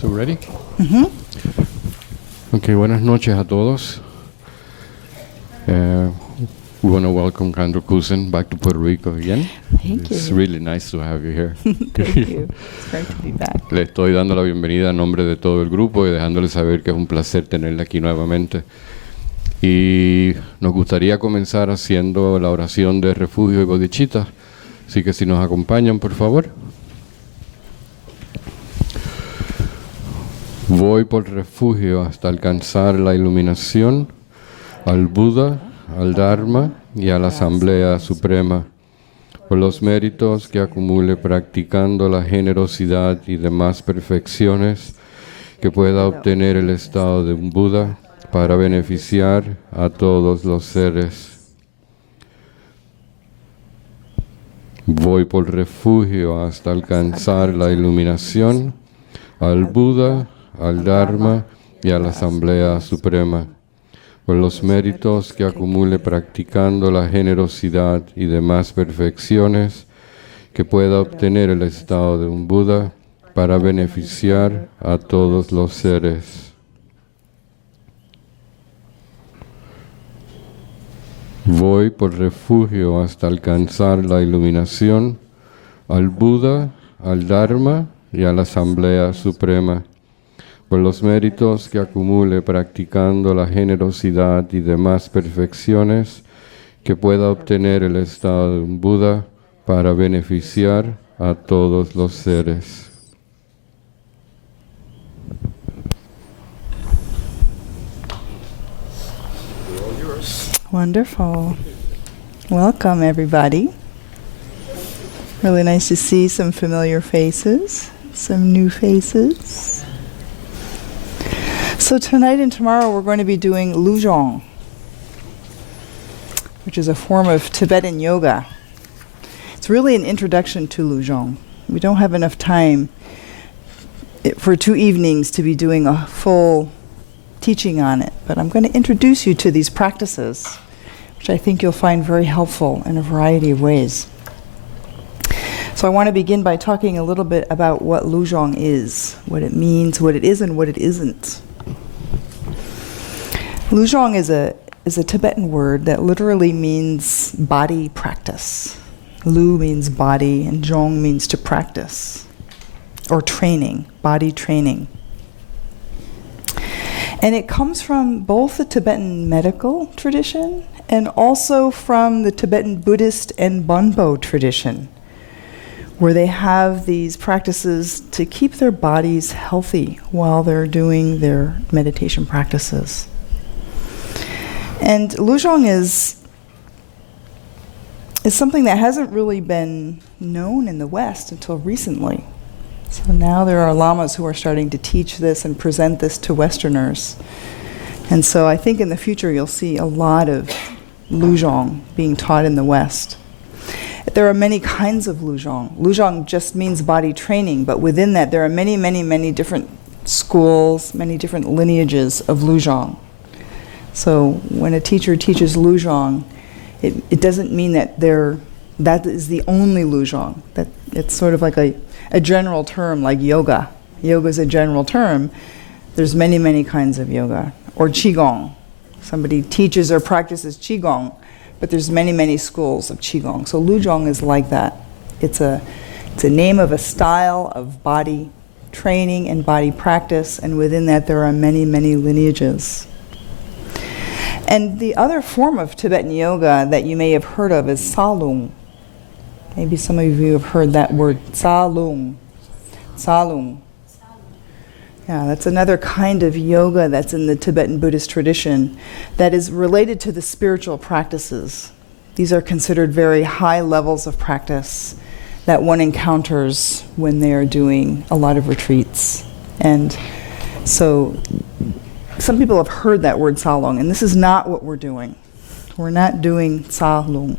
So ready? Okay, buenas noches a todos. We want to welcome Khandro back to Puerto Rico again. Thank It's you. really nice to have you here. Thank you. It's great to be back. Le estoy dando la bienvenida en nombre de todo el grupo y dejándole saber que es un placer tenerla aquí nuevamente. Y nos gustaría comenzar haciendo la oración de refugio y bodhicitta. Así que si nos acompañan, por favor. Voy por refugio hasta alcanzar la iluminación, al Buda, al Dharma y a la Asamblea Suprema, por los méritos que acumule practicando la generosidad y demás perfecciones que pueda obtener el estado de un Buda para beneficiar a todos los seres. Voy por refugio hasta alcanzar la iluminación, al Buda, al Dharma y a la Asamblea Suprema, por los méritos que acumule practicando la generosidad y demás perfecciones que pueda obtener el estado de un Buda para beneficiar a todos los seres. Voy por refugio hasta alcanzar la iluminación, al Buda, al Dharma y a la Asamblea Suprema, por los méritos que acumule practicando la generosidad y demás perfecciones que pueda obtener el estado de un Buda para beneficiar a todos los seres. Wonderful. Welcome, everybody. Really nice to see some familiar faces, some new faces. So tonight and tomorrow we're going to be doing Jong, which is a form of Tibetan yoga. It's really an introduction to Jong. We don't have enough time for 2 evenings to be doing a full teaching on it, but I'm going to introduce you to these practices, which I think you'll find very helpful in a variety of ways. So I want to begin by talking a little bit about what Jong is, what it means, what it is and what it isn't. Jong is a Tibetan word that literally means body practice. Lu means body and Jong means to practice or training, body training. And it comes from both the Tibetan medical tradition and also from the Tibetan Buddhist and Bonpo tradition, where they have these practices to keep their bodies healthy while they're doing their meditation practices. And Jong is something that hasn't really been known in the West until recently. So now there are lamas who are starting to teach this and present this to Westerners. And so I think in the future you'll see a lot of Jong being taught in the West. There are many kinds of Jong. Jong just means body training, but within that there are many, many, many different schools, many different lineages of Jong. So when a teacher teaches Jong, it doesn't mean that that is the only Jong. That it's sort of like a general term like yoga. Yoga is a general term. There's many, many kinds of yoga. Or Qigong. Somebody teaches or practices Qigong, but there's many, many schools of Qigong. So Jong is like that. It's a name of a style of body training and body practice, and within that there are many, many lineages. And the other form of Tibetan yoga that you may have heard of is Salung. Maybe some of you have heard that word, Salung. Salung. Yeah, that's another kind of yoga that's in the Tibetan Buddhist tradition that is related to the spiritual practices. These are considered very high levels of practice that one encounters when they are doing a lot of retreats. And so some people have heard that word Salung, and this is not what we're doing. We're not doing Salung.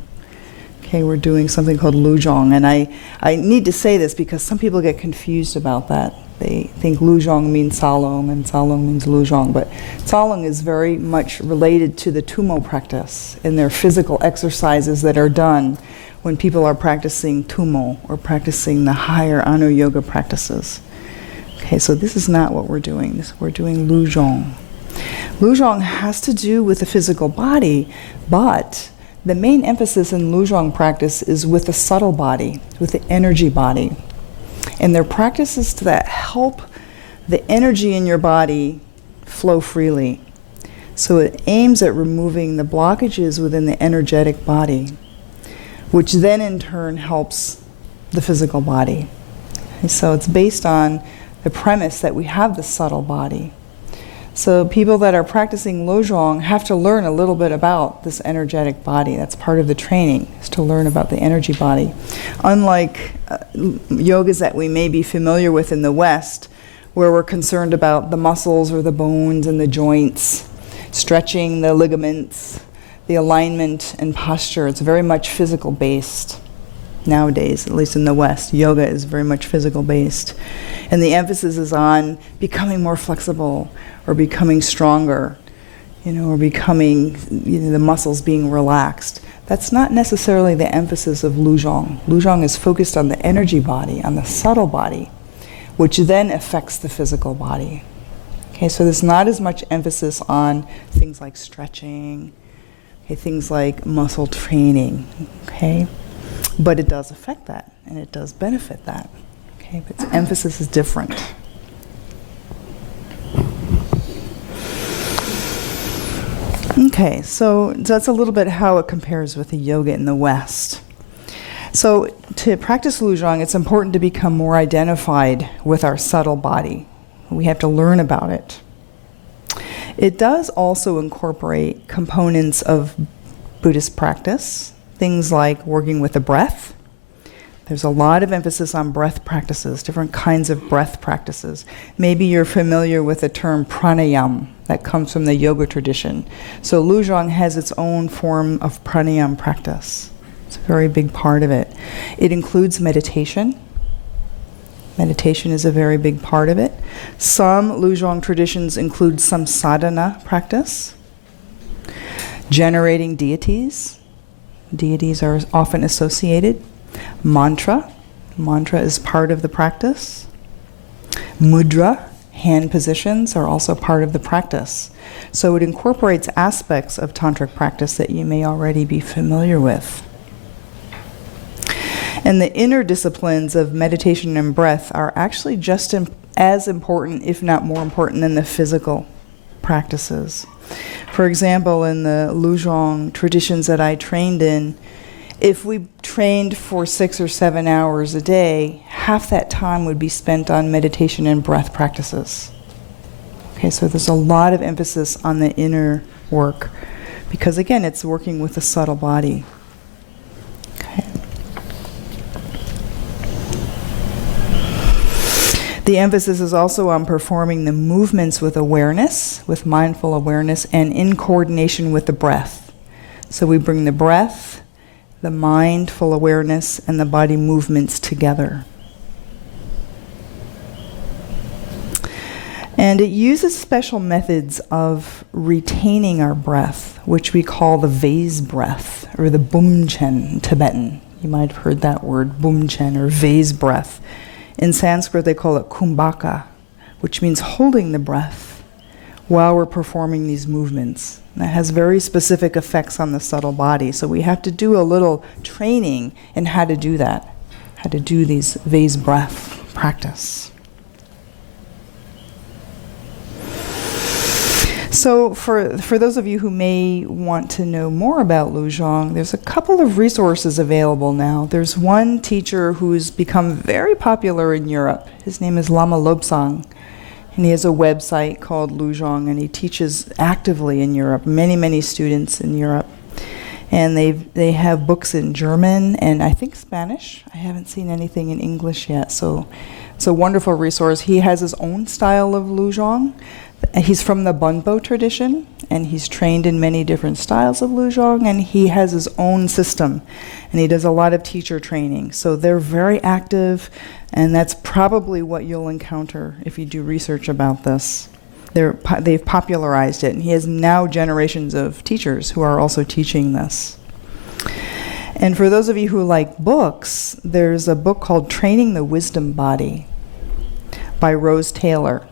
Okay, we're doing something called Jong, and I need to say this because some people get confused about that. They think Jong means Salung and Salung means Jong, but Salung is very much related to the Tummo practice and their physical exercises that are done when people are practicing Tummo or practicing the higher Anu Yoga practices. Okay, so this is not what we're doing. We're doing Luzhong. Luzhong has to do with the physical body, but the main emphasis in Luzhong practice is with the subtle body, with the energy body. And they're practices that help the energy in your body flow freely. So it aims at removing the blockages within the energetic body, which then in turn helps the physical body. And so it's based on the premise that we have the subtle body. So people that are practicing Lozhong have to learn a little bit about this energetic body. That's part of the training, is to learn about the energy body. Unlike yogas that we may be familiar with in the West, where we're concerned about the muscles or the bones and the joints, stretching the ligaments, the alignment and posture. It's very much physical based nowadays, at least in the West. Yoga is very much physical based. And the emphasis is on becoming more flexible or becoming stronger, or becoming, the muscles being relaxed. That's not necessarily the emphasis of Luzhong. Luzhong is focused on the energy body, on the subtle body, which then affects the physical body. Okay, so there's not as much emphasis on things like stretching, things like muscle training, okay? But it does affect that, and it does benefit that, okay? But its emphasis is different. Okay, so that's a little bit how it compares with the yoga in the West. So to practice Luzhong, it's important to become more identified with our subtle body. We have to learn about it. It does also incorporate components of Buddhist practice, things like working with the breath. There's a lot of emphasis on breath practices, different kinds of breath practices. Maybe you're familiar with the term pranayama that comes from the yoga tradition. So Luzhong has its own form of pranayama practice. It's a very big part of it. It includes meditation. Meditation is a very big part of it. Some Luzhong traditions include some sadhana practice. Generating deities. Deities are often associated. Mantra. Mantra is part of the practice. Mudra, hand positions, are also part of the practice. So it incorporates aspects of tantric practice that you may already be familiar with. And the inner disciplines of meditation and breath are actually just as important, if not more important, than the physical practices. For example, in the Luzhong traditions that I trained in, if we trained for 6 or 7 hours a day, half that time would be spent on meditation and breath practices. Okay, so there's a lot of emphasis on the inner work, because again, it's working with the subtle body. Okay. The emphasis is also on performing the movements with awareness, with mindful awareness, and in coordination with the breath. So we bring the breath, the mindful awareness, and the body movements together. And it uses special methods of retaining our breath, which we call the vase breath, or the bumchen in Tibetan. You might have heard that word, bumchen, or vase breath. In Sanskrit, they call it kumbhaka, which means holding the breath while we're performing these movements. And that has very specific effects on the subtle body. So we have to do a little training in how to do that, how to do these vase breath practice. So for those of you who may want to know more about Luzhong, there's a couple of resources available now. There's one teacher who's become very popular in Europe. His name is Lama Lobsang, and he has a website called Luzhong, and he teaches actively in Europe, many students in Europe. And they have books in German and I think Spanish. I haven't seen anything in English yet, so it's a wonderful resource. He has his own style of Luzhong. He's from the Bonpo tradition, and he's trained in many different styles of Luzhong, and he has his own system, and he does a lot of teacher training. So they're very active, and that's probably what you'll encounter if you do research about this. They've popularized it, and he has now generations of teachers who are also teaching this. And for those of you who like books, there's a book called Training the Wisdom Body by Rose Taylor.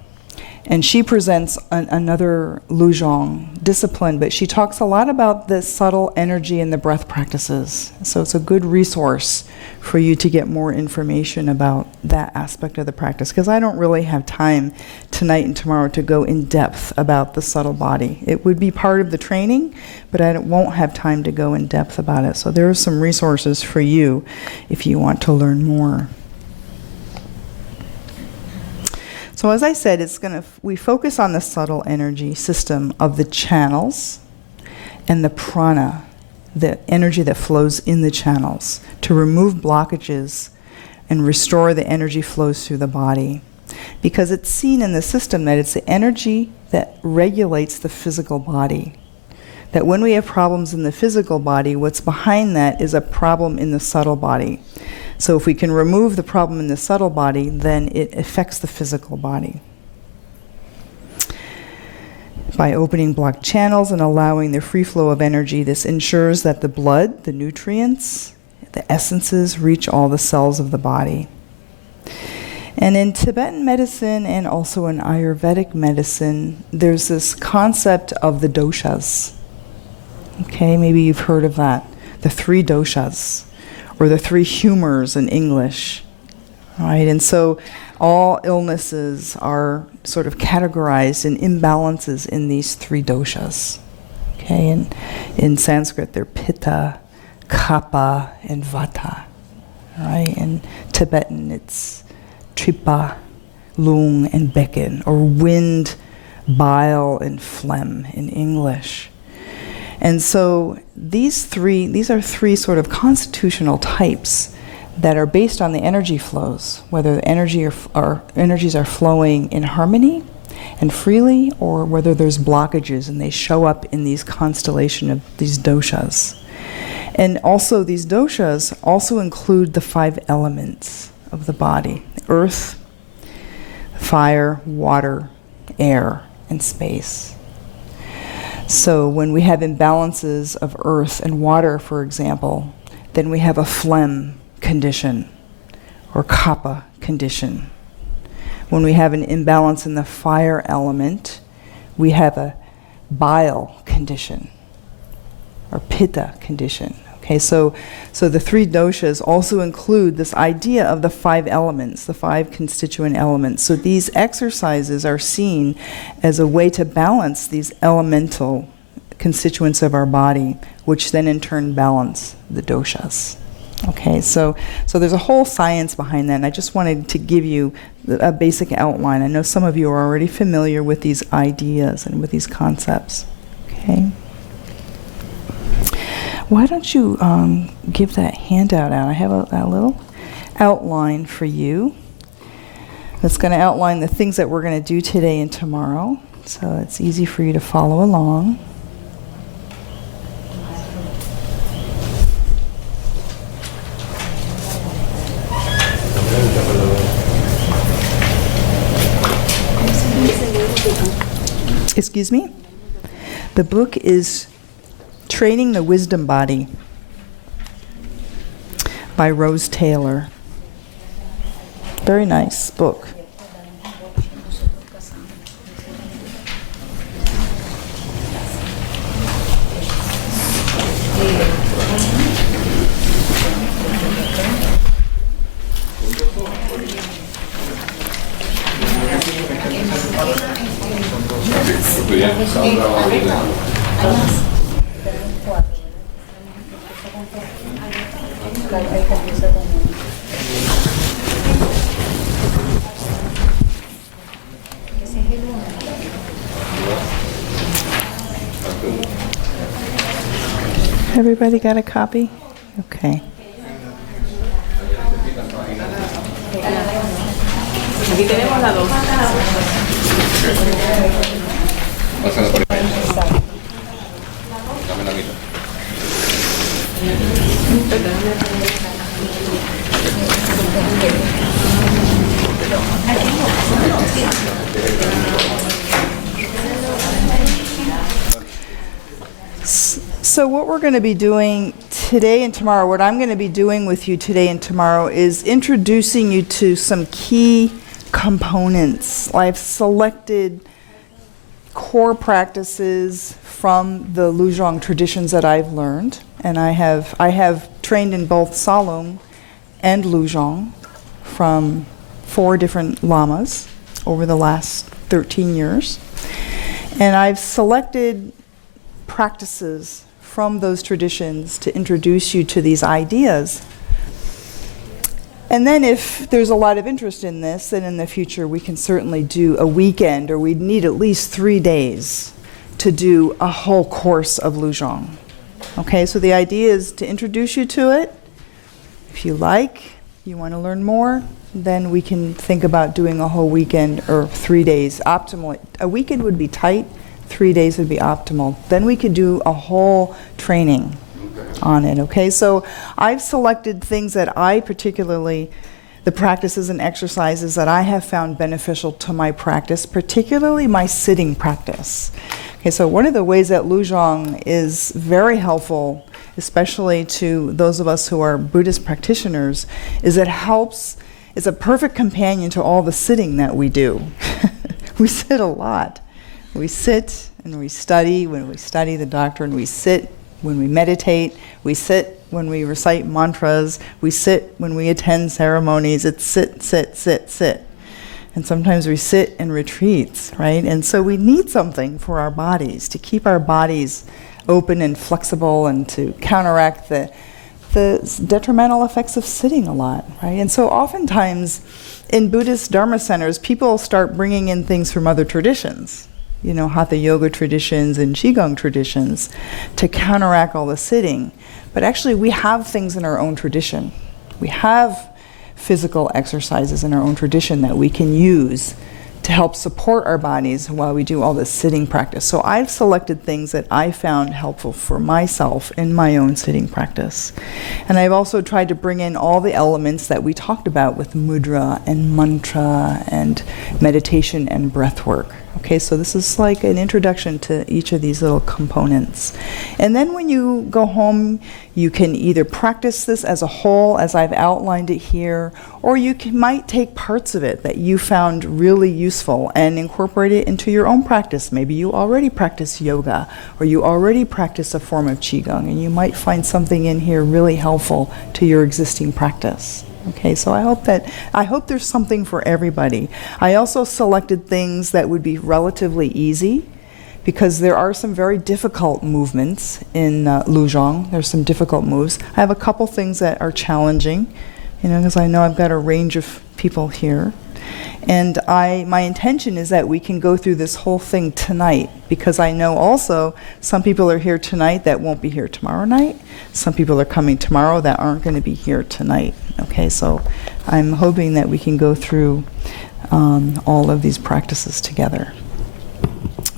And she presents another Luzhong discipline, but she talks a lot about the subtle energy and the breath practices. So it's a good resource for you to get more information about that aspect of the practice, because I don't really have time tonight and tomorrow to go in depth about the subtle body. It would be part of the training, but I won't have time to go in depth about it. So there are some resources for you if you want to learn more. So as I said, we focus on the subtle energy system of the channels and the prana, the energy that flows in the channels, to remove blockages and restore the energy flows through the body. Because it's seen in the system that it's the energy that regulates the physical body. That when we have problems in the physical body, what's behind that is a problem in the subtle body. So if we can remove the problem in the subtle body, then it affects the physical body. By opening blocked channels and allowing the free flow of energy, this ensures that the blood, the nutrients, the essences reach all the cells of the body. And in Tibetan medicine and also in Ayurvedic medicine, there's this concept of the doshas. Okay, maybe you've heard of that. The 3 doshas, or the 3 humors in English, right? And so all illnesses are sort of categorized in imbalances in these 3 doshas, okay? And in Sanskrit, they're pitta, kapha, and vata, right? In Tibetan, it's tripa, lung, and bekken, or wind, bile, and phlegm in English. And so these are 3 sort of constitutional types that are based on the energy flows, whether the energies are flowing in harmony and freely, or whether there's blockages and they show up in these constellation of these doshas. And also these doshas also include the 5 elements of the body: earth, fire, water, air, and space. So when we have imbalances of earth and water, for example, then we have a phlegm condition or kapha condition. When we have an imbalance in the fire element, we have a bile condition or pitta condition. Okay, so the 3 doshas also include this idea of the 5 elements, the 5 constituent elements. So these exercises are seen as a way to balance these elemental constituents of our body, which then in turn balance the doshas. Okay, so there's a whole science behind that, and I just wanted to give you a basic outline. I know some of you are already familiar with these ideas and with these concepts. Okay. Why don't you give that handout out? I have a little outline for you that's going to outline the things that we're going to do today and tomorrow, so it's easy for you to follow along. Excuse me? The book is Training the Wisdom Body by Rose Taylor. Very nice book. Everybody got a copy? Okay. Aquí tenemos la 2. Dame la mitad. So what we're going to be doing today and tomorrow, what I'm going to be doing with you today and tomorrow is introducing you to some key components. I've selected core practices from the Luzhong traditions that I've learned, and I have trained in both Salung and Luzhong from 4 different lamas over the last 13 years. And I've selected practices from those traditions to introduce you to these ideas. And then if there's a lot of interest in this, then in the future we can certainly do a weekend, or we'd need at least 3 days to do a whole course of Luzhong. Okay, so the idea is to introduce you to it. If you want to learn more, then we can think about doing a whole weekend or 3 days. Optimally, a weekend would be tight, 3 days would be optimal. Then we could do a whole training on it, okay? So I've selected things that I particularly, the practices and exercises that I have found beneficial to my practice, particularly my sitting practice. Okay, so one of the ways that Luzhong is very helpful, especially to those of us who are Buddhist practitioners, is it helps, it's a perfect companion to all the sitting that we do. We sit a lot. We sit and we study. When we study the doctrine, we sit when we meditate, we sit when we recite mantras, we sit when we attend ceremonies. It's sit, sit, sit, sit. And sometimes we sit in retreats, right? And so we need something for our bodies, to keep our bodies open and flexible and to counteract the detrimental effects of sitting a lot, right? And so oftentimes in Buddhist Dharma centers, people start bringing in things from other traditions, you know, Hatha Yoga traditions and Qigong traditions, to counteract all the sitting. But actually we have things in our own tradition. We have physical exercises in our own tradition that we can use to help support our bodies while we do all this sitting practice. So I've selected things that I found helpful for myself in my own sitting practice. And I've also tried to bring in all the elements that we talked about with mudra and mantra and meditation and breath work. Okay, so this is like an introduction to each of these little components. And then when you go home, you can either practice this as a whole, as I've outlined it here, or you might take parts of it that you found really useful and incorporate it into your own practice. Maybe you already practice yoga, or you already practice a form of Qigong, and you might find something in here really helpful to your existing practice. Okay, so I hope there's something for everybody. I also selected things that would be relatively easy, because there are some very difficult movements in Luzhong. There's some difficult moves. I have a couple things that are challenging, you know, because I know I've got a range of people here. And my intention is that we can go through this whole thing tonight, because I know also some people are here tonight that won't be here tomorrow night. Some people are coming tomorrow that aren't going to be here tonight. Okay, so I'm hoping that we can go through all of these practices together.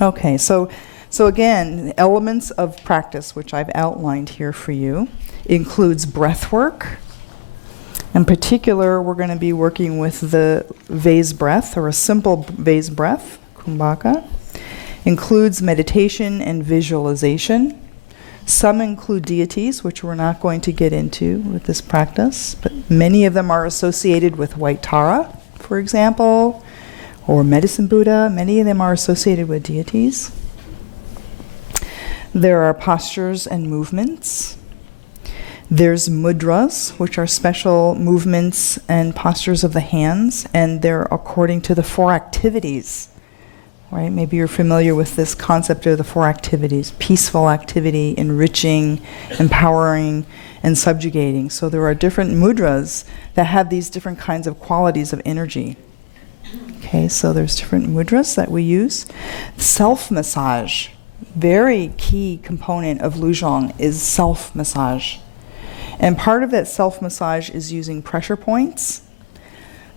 Okay, so again, elements of practice, which I've outlined here for you, includes breath work. In particular, we're going to be working with the vase breath, or a simple vase breath, kumbhaka. Includes meditation and visualization. Some include deities, which we're not going to get into with this practice, but many of them are associated with white Tara, for example, or medicine Buddha. Many of them are associated with deities. There are postures and movements. There's mudras, which are special movements and postures of the hands, and they're according to the 4 activities. Right? Maybe you're familiar with this concept of the 4 activities: peaceful activity, enriching, empowering, and subjugating. So there are different mudras that have these different kinds of qualities of energy. Okay, so there's different mudras that we use. Self-massage, very key component of Luzhong is self-massage. And part of that self-massage is using pressure points.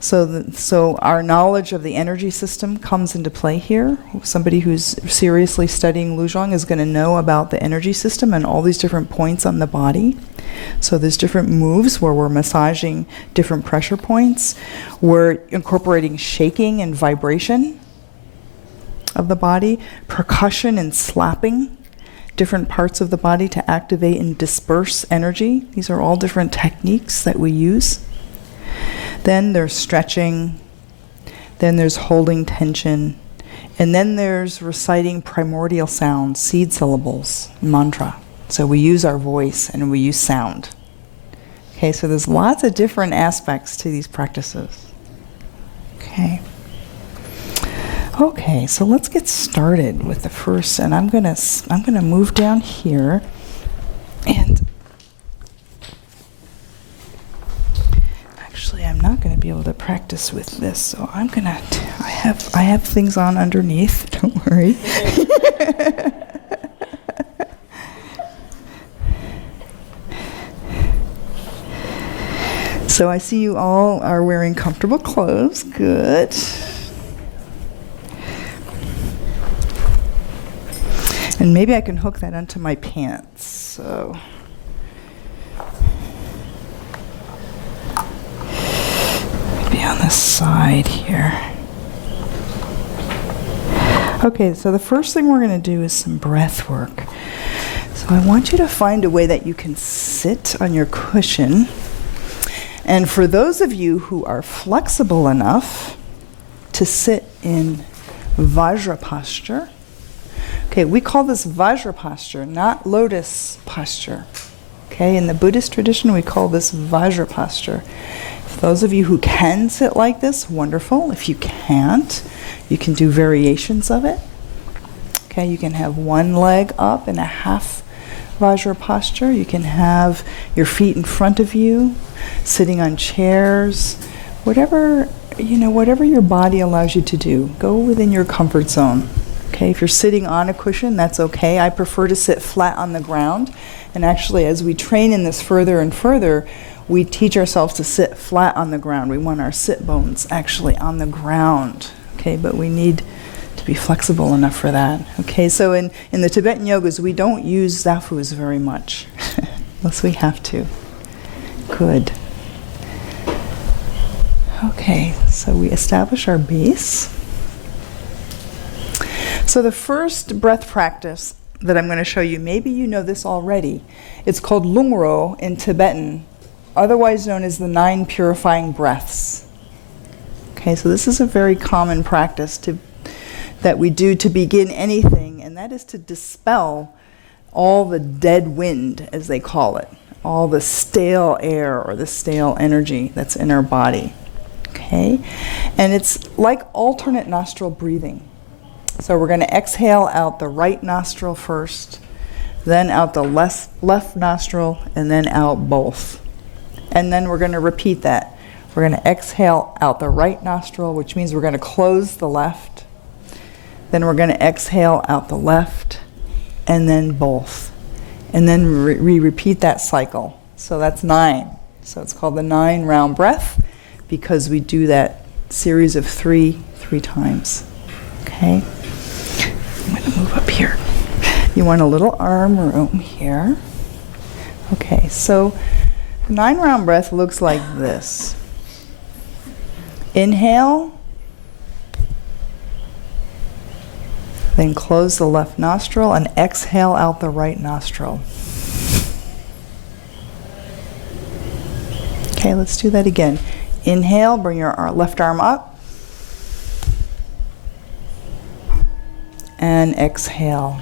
So our knowledge of the energy system comes into play here. Somebody who's seriously studying Luzhong is going to know about the energy system and all these different points on the body. So there's different moves where we're massaging different pressure points. We're incorporating shaking and vibration of the body, percussion and slapping different parts of the body to activate and disperse energy. These are all different techniques that we use. Then there's stretching, Then there's holding tension. And then there's reciting primordial sounds, seed syllables, mantra. So we use our voice and we use sound. Okay, so there's lots of different aspects to these practices. Okay. Okay, so let's get started with the first, and I'm gonna move down here, and actually I'm not gonna be able to practice with this, so I have things on underneath. Don't worry. So I see you all are wearing comfortable clothes. Good. And maybe I can hook that onto my pants. So maybe on the side here. Okay, so the first thing we're going to do is some breath work. So I want you to find a way that you can sit on your cushion. And for those of you who are flexible enough to sit in Vajra posture, okay, we call this Vajra posture, not lotus posture. Okay, in the Buddhist tradition, we call this Vajra posture. For those of you who can sit like this, wonderful. If you can't, you can do variations of it. Okay, you can have one leg up in a half Vajra posture. You can have your feet in front of you, sitting on chairs, whatever your body allows you to do. Go within your comfort zone. Okay, if you're sitting on a cushion, that's okay. I prefer to sit flat on the ground. And actually, as we train in this further and further, we teach ourselves to sit flat on the ground. We want our sit bones actually on the ground. Okay, but we need to be flexible enough for that. Okay, so in the Tibetan yogas, we don't use zafus very much, unless we have to. Good. Okay, so we establish our base. So the first breath practice that I'm going to show you, maybe you know this already. It's called Lungro in Tibetan, otherwise known as the 9 purifying breaths. Okay, so this is a very common practice that we do to begin anything, and that is to dispel all the dead wind, as they call it, all the stale air or the stale energy that's in our body. Okay, and it's like alternate nostril breathing. So we're going to exhale out the right nostril first, then out the left nostril, and then out both. And then we're going to repeat that. We're going to exhale out the right nostril, which means we're going to close the left. Then we're going to exhale out the left, and then both. And then we repeat that cycle. So that's 9. So it's called the 9-round breath, because we do that series of 3 times. Okay? I'm going to move up here. You want a little arm room here. Okay, so the 9-round breath looks like this. Inhale, then close the left nostril and exhale out the right nostril. Okay, let's do that again. Inhale, bring your left arm up. And exhale.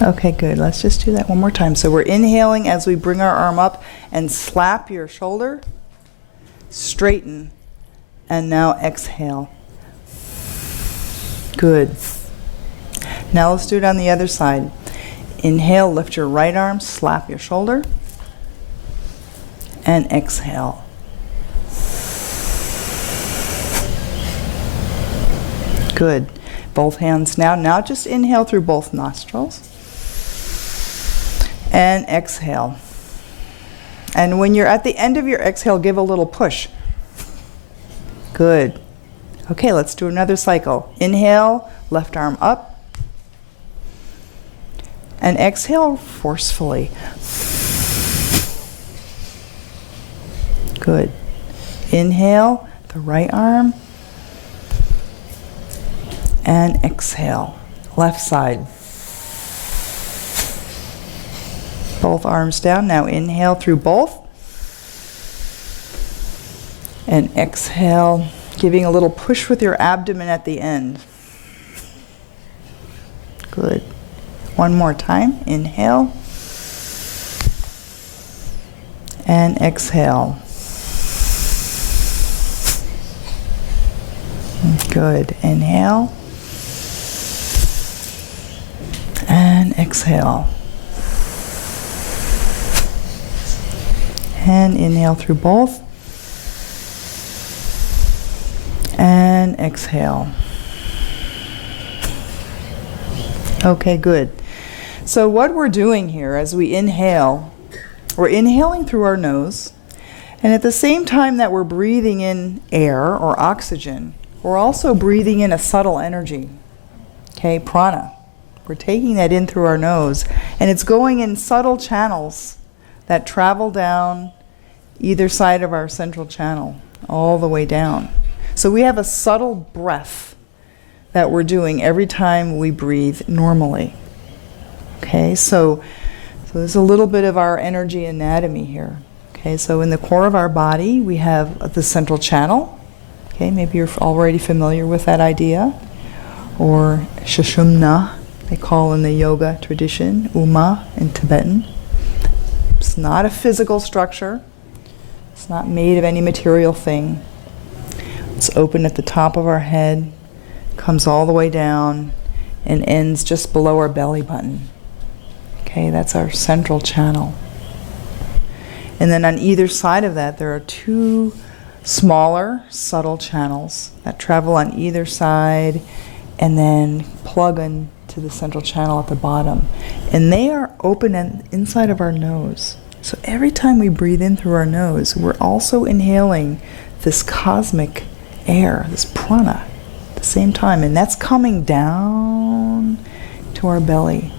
Okay, good. Let's just do that one more time. So we're inhaling as we bring our arm up and slap your shoulder, straighten, and now exhale. Good. Now let's do it on the other side. Inhale, lift your right arm, slap your shoulder, and exhale. Good. Both hands now. Now just inhale through both nostrils. And exhale. And when you're at the end of your exhale, give a little push. Good. Okay, let's do another cycle. Inhale, left arm up. And exhale forcefully. Good. Inhale, the right arm. And exhale, left side. Both arms down. Now inhale through both. And exhale, giving a little push with your abdomen at the end. Good. One more time. Inhale. And exhale. Good. Inhale. And exhale. And inhale through both. And exhale. Okay, good. So what we're doing here as we inhale, we're inhaling through our nose, and at the same time that we're breathing in air or oxygen, we're also breathing in a subtle energy, okay, prana. We're taking that in through our nose, and it's going in subtle channels that travel down either side of our central channel, all the way down. So we have a subtle breath that we're doing every time we breathe normally. Okay, so there's a little bit of our energy anatomy here. Okay, so in the core of our body, we have the central channel. Okay, maybe you're already familiar with that idea. Or Sushumna, they call in the yoga tradition, Uma in Tibetan. It's not a physical structure. It's not made of any material thing. It's open at the top of our head, comes all the way down, and ends just below our belly button. Okay, that's our central channel. And then on either side of that, there are two smaller, subtle channels that travel on either side and then plug into the central channel at the bottom. And they are open inside of our nose. So every time we breathe in through our nose, we're also inhaling this cosmic air, this prana, at the same time. And that's coming down to our belly.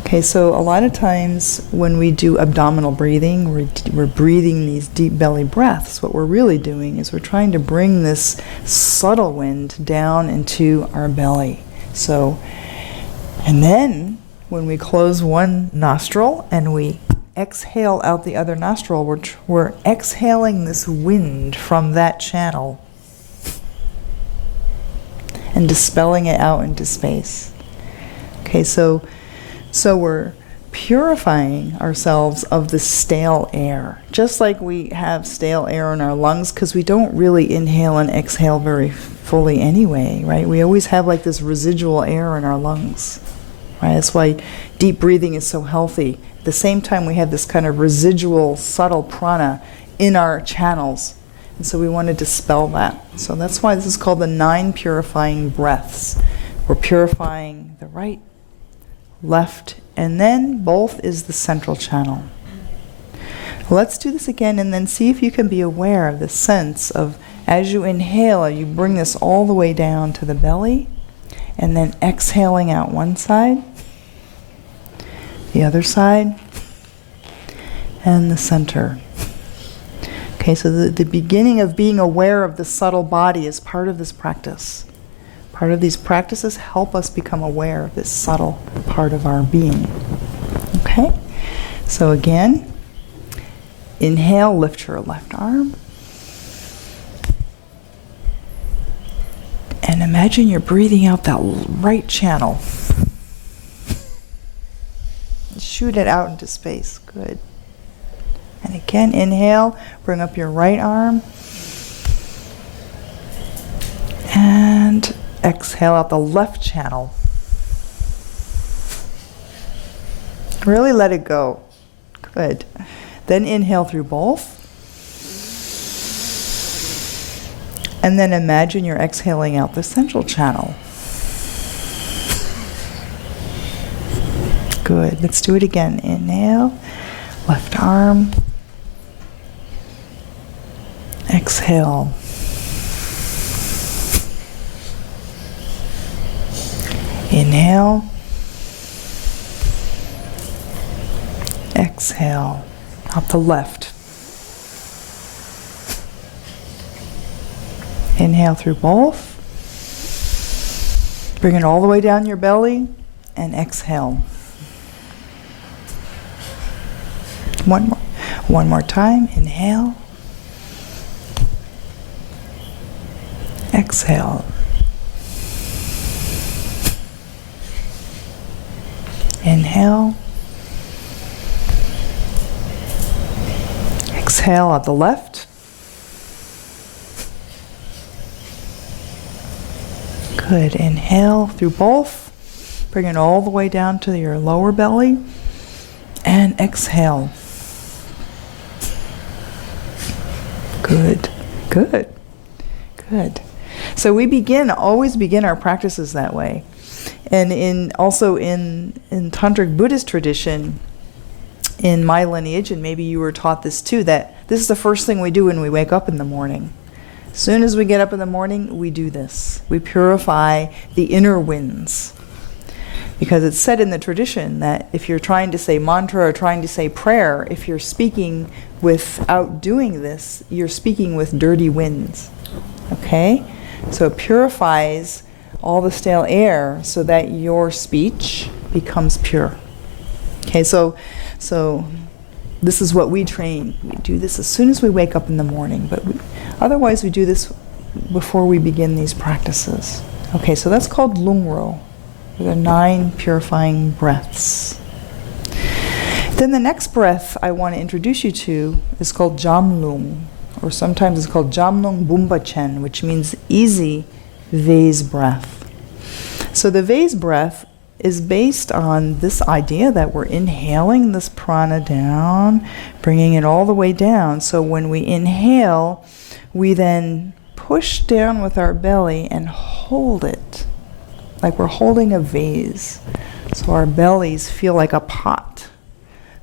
Okay, so a lot of times when we do abdominal breathing, we're breathing these deep belly breaths. What we're really doing is we're trying to bring this subtle wind down into our belly. So, and then when we close one nostril and we exhale out the other nostril, we're exhaling this wind from that channel and dispelling it out into space. Okay, so we're purifying ourselves of the stale air, just like we have stale air in our lungs because we don't really inhale and exhale very fully anyway, right? We always have like this residual air in our lungs, right? That's why deep breathing is so healthy. At the same time, we have this kind of residual, subtle prana in our channels, and so we want to dispel that. So that's why this is called the 9 purifying breaths. We're purifying the right, left, and then both is the central channel. Let's do this again and then see if you can be aware of the sense of as you inhale, you bring this all the way down to the belly and then exhaling out one side, the other side, and the center. Okay, so the beginning of being aware of the subtle body is part of this practice. Part of these practices help us become aware of this subtle part of our being. Okay? So again, inhale, lift your left arm. And imagine you're breathing out that right channel. Shoot it out into space. Good. And again, inhale, bring up your right arm. And exhale out the left channel. Really let it go. Good. Then inhale through both. And then imagine you're exhaling out the central channel. Good. Let's do it again. Inhale, left arm. Exhale. Inhale. Exhale. Out the left. Inhale through both. Bring it all the way down your belly and exhale. One more time. Inhale. exhale. Inhale. Exhale at the left. Good. Inhale through both. Bring it all the way down to your lower belly. And exhale. Good. Good. Good. So we always begin our practices that way. And also in Tantric Buddhist tradition, in my lineage, and maybe you were taught this too, that this is the first thing we do when we wake up in the morning. As soon as we get up in the morning, we do this. We purify the inner winds. Because it's said in the tradition that if you're trying to say mantra or trying to say prayer, if you're speaking without doing this, you're speaking with dirty winds. Okay? So it purifies all the stale air so that your speech becomes pure. Okay, so this is what we train. We do this as soon as we wake up in the morning, but otherwise we do this before we begin these practices. Okay, so that's called lungro. There are 9 purifying breaths. Then the next breath I want to introduce you to is called jamlung, or sometimes it's called jamlung bumbachen, which means easy vase breath. So the vase breath is based on this idea that we're inhaling this prana down, bringing it all the way down. So when we inhale, we then push down with our belly and hold it, like we're holding a vase. So our bellies feel like a pot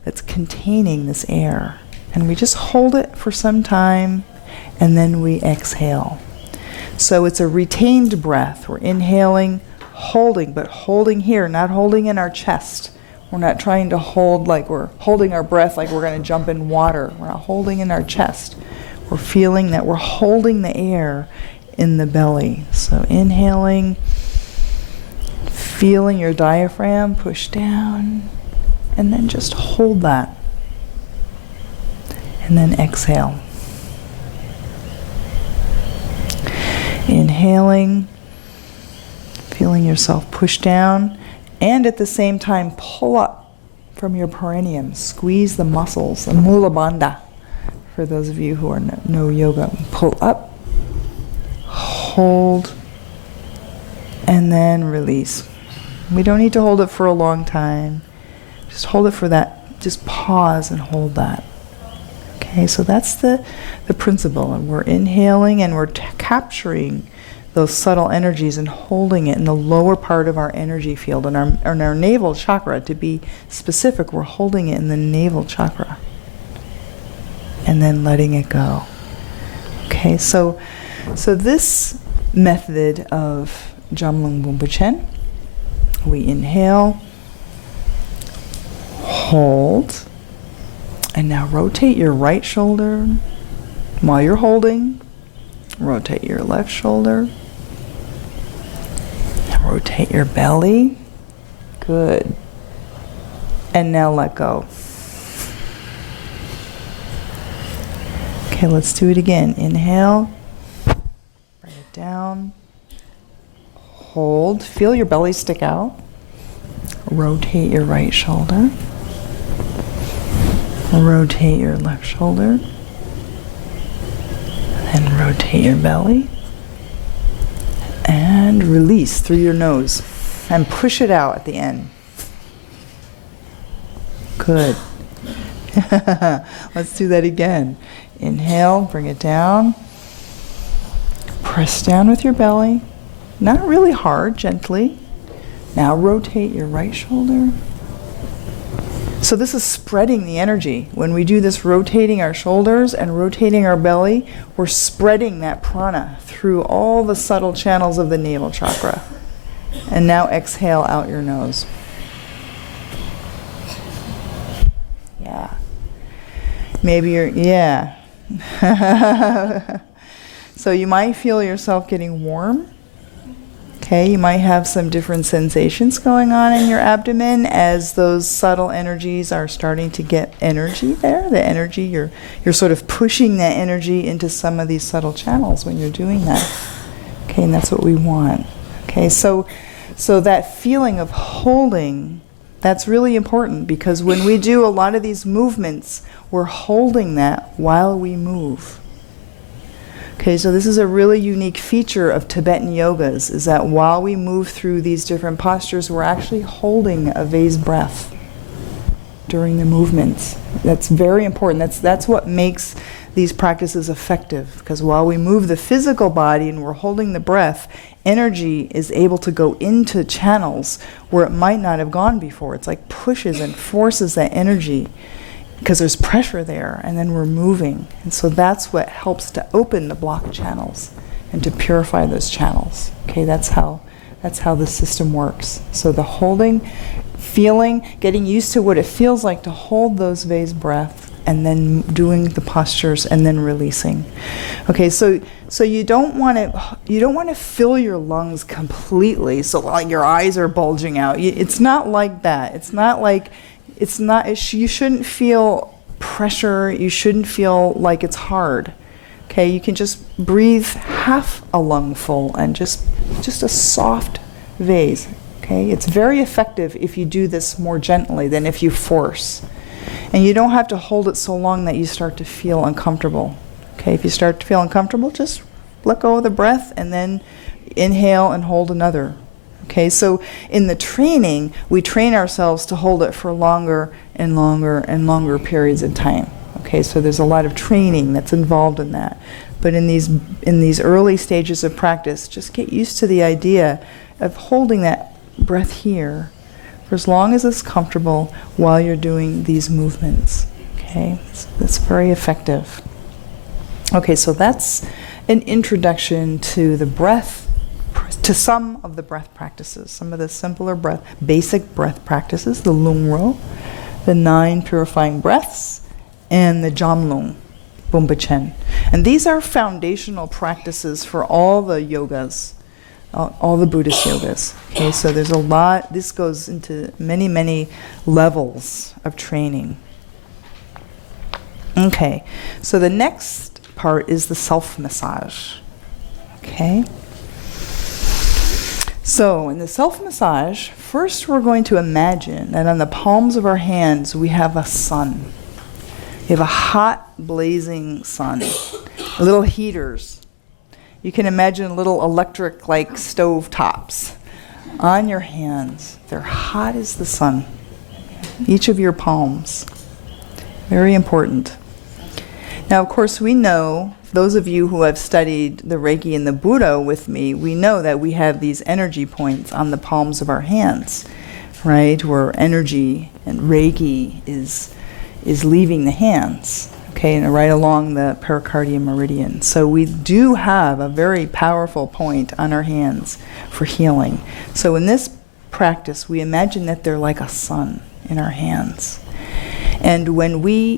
that's containing this air. And we just hold it for some time, and then we exhale. So it's a retained breath. We're inhaling, holding, but holding here, not holding in our chest. We're not trying to hold like we're holding our breath like we're going to jump in water. We're not holding in our chest. We're feeling that we're holding the air in the belly. So inhaling, feeling your diaphragm push down, and then just hold that. And then exhale. Inhaling, feeling yourself push down, and at the same time pull up from your perineum. Squeeze the muscles, the mula bandha, for those of you who know yoga. Pull up, hold, and then release. We don't need to hold it for a long time. Just hold it for that, just pause and hold that. Okay, so that's the principle. And we're inhaling and we're capturing those subtle energies and holding it in the lower part of our energy field, in our navel chakra. To be specific, we're holding it in the navel chakra. And then letting it go. Okay, so this method of Jamlung Bumbachen, we inhale, hold, and now rotate your right shoulder while you're holding. Rotate your left shoulder. Now rotate your belly. Good. And now let go. Okay, let's do it again. Inhale. Bring it down. Hold. Feel your belly stick out. Rotate your right shoulder. Rotate your left shoulder. And rotate your belly. And release through your nose. And push it out at the end. Good. Let's do that again. Inhale, bring it down. Press down with your belly. Not really hard, gently. Now rotate your right shoulder. So this is spreading the energy. When we do this, rotating our shoulders and rotating our belly, we're spreading that prana through all the subtle channels of the navel chakra. And now exhale out your nose. Yeah. Maybe you're, yeah. So you might feel yourself getting warm. Okay, you might have some different sensations going on in your abdomen as those subtle energies are starting to get energy there. The energy, you're sort of pushing that energy into some of these subtle channels when you're doing that. Okay, and that's what we want. Okay, so that feeling of holding, that's really important, because when we do a lot of these movements, we're holding that while we move. Okay, so this is a really unique feature of Tibetan yogas, is that while we move through these different postures, we're actually holding a vase breath during the movements. That's very important. That's what makes these practices effective, because while we move the physical body and we're holding the breath, energy is able to go into channels where it might not have gone before. It's like pushes and forces that energy, because there's pressure there, and then we're moving. And so that's what helps to open the blocked channels and to purify those channels. Okay, that's how the system works. So the holding, feeling, getting used to what it feels like to hold those vase breaths, and then doing the postures and then releasing. Okay, so you don't want to fill your lungs completely, so like your eyes are bulging out. It's not like that. You shouldn't feel pressure. You shouldn't feel like it's hard. Okay, you can just breathe half a lung full and just a soft vase. Okay, it's very effective if you do this more gently than if you force. And you don't have to hold it so long that you start to feel uncomfortable. Okay, if you start to feel uncomfortable, just let go of the breath and then inhale and hold another. Okay, so in the training, we train ourselves to hold it for longer and longer and longer periods of time. Okay, so there's a lot of training that's involved in that. But in these early stages of practice, just get used to the idea of holding that breath here for as long as it's comfortable while you're doing these movements. Okay, that's very effective. Okay, so that's an introduction to the breath, to some of the breath practices, some of the simpler basic breath practices, the lungro, the 9 purifying breaths, and the jamlung, Bumbachen. And these are foundational practices for all the yogas, all the Buddhist yogas. Okay, so there's a lot, this goes into many, many levels of training. Okay, so the next part is the self-massage. Okay. So in the self-massage, first we're going to imagine that on the palms of our hands we have a sun. We have a hot, blazing sun, little heaters. You can imagine little electric, like stove tops on your hands. They're hot as the sun. Each of your palms. Very important. Now, of course, we know, those of you who have studied the Reiki and the Buddha with me, we know that we have these energy points on the palms of our hands, right? Where energy and Reiki is leaving the hands. Okay, and right along the pericardium meridian. So we do have a very powerful point on our hands for healing. So in this practice, we imagine that they're like a sun in our hands. And when we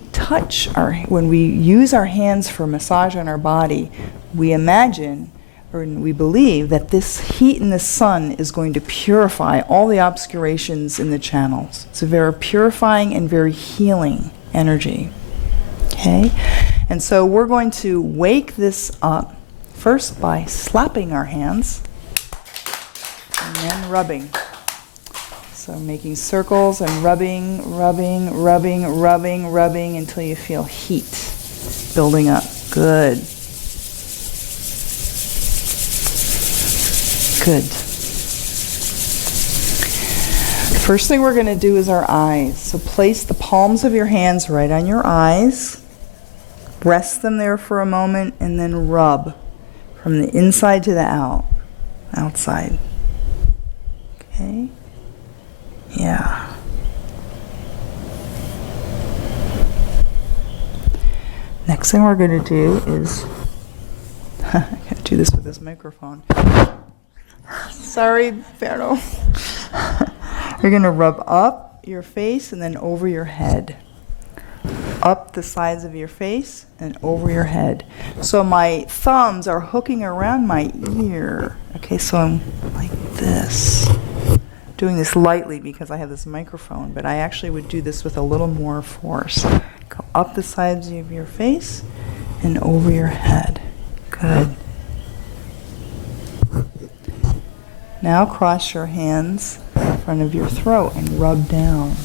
when we use our hands for massage on our body, we imagine, or we believe, that this heat in the sun is going to purify all the obscurations in the channels. It's a very purifying and very healing energy. Okay, and so we're going to wake this up first by slapping our hands and then rubbing. So making circles and rubbing until you feel heat building up. Good. Good. First thing we're going to do is our eyes. So place the palms of your hands right on your eyes. Rest them there for a moment and then rub from the inside to the outside. Okay? Yeah. Next thing we're going to do is, I can't do this with this microphone. Sorry, Pero. You're going to rub up your face and then over your head. Up the sides of your face and over your head. So my thumbs are hooking around my ear. Okay, so I'm like this. Doing this lightly because I have this microphone, but I actually would do this with a little more force. Go up the sides of your face and over your head. Good. Now cross your hands in front of your throat and rub down.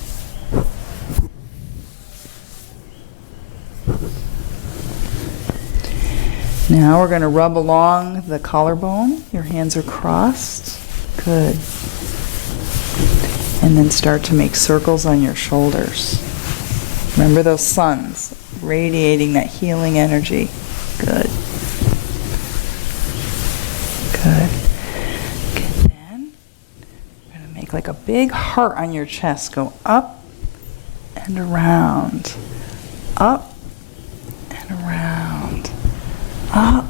Now we're going to rub along the collarbone. Your hands are crossed. Good. And then start to make circles on your shoulders. Remember those suns radiating that healing energy. Good. Good. Okay, then we're going to make like a big heart on your chest. Go up and around. Up and around. Up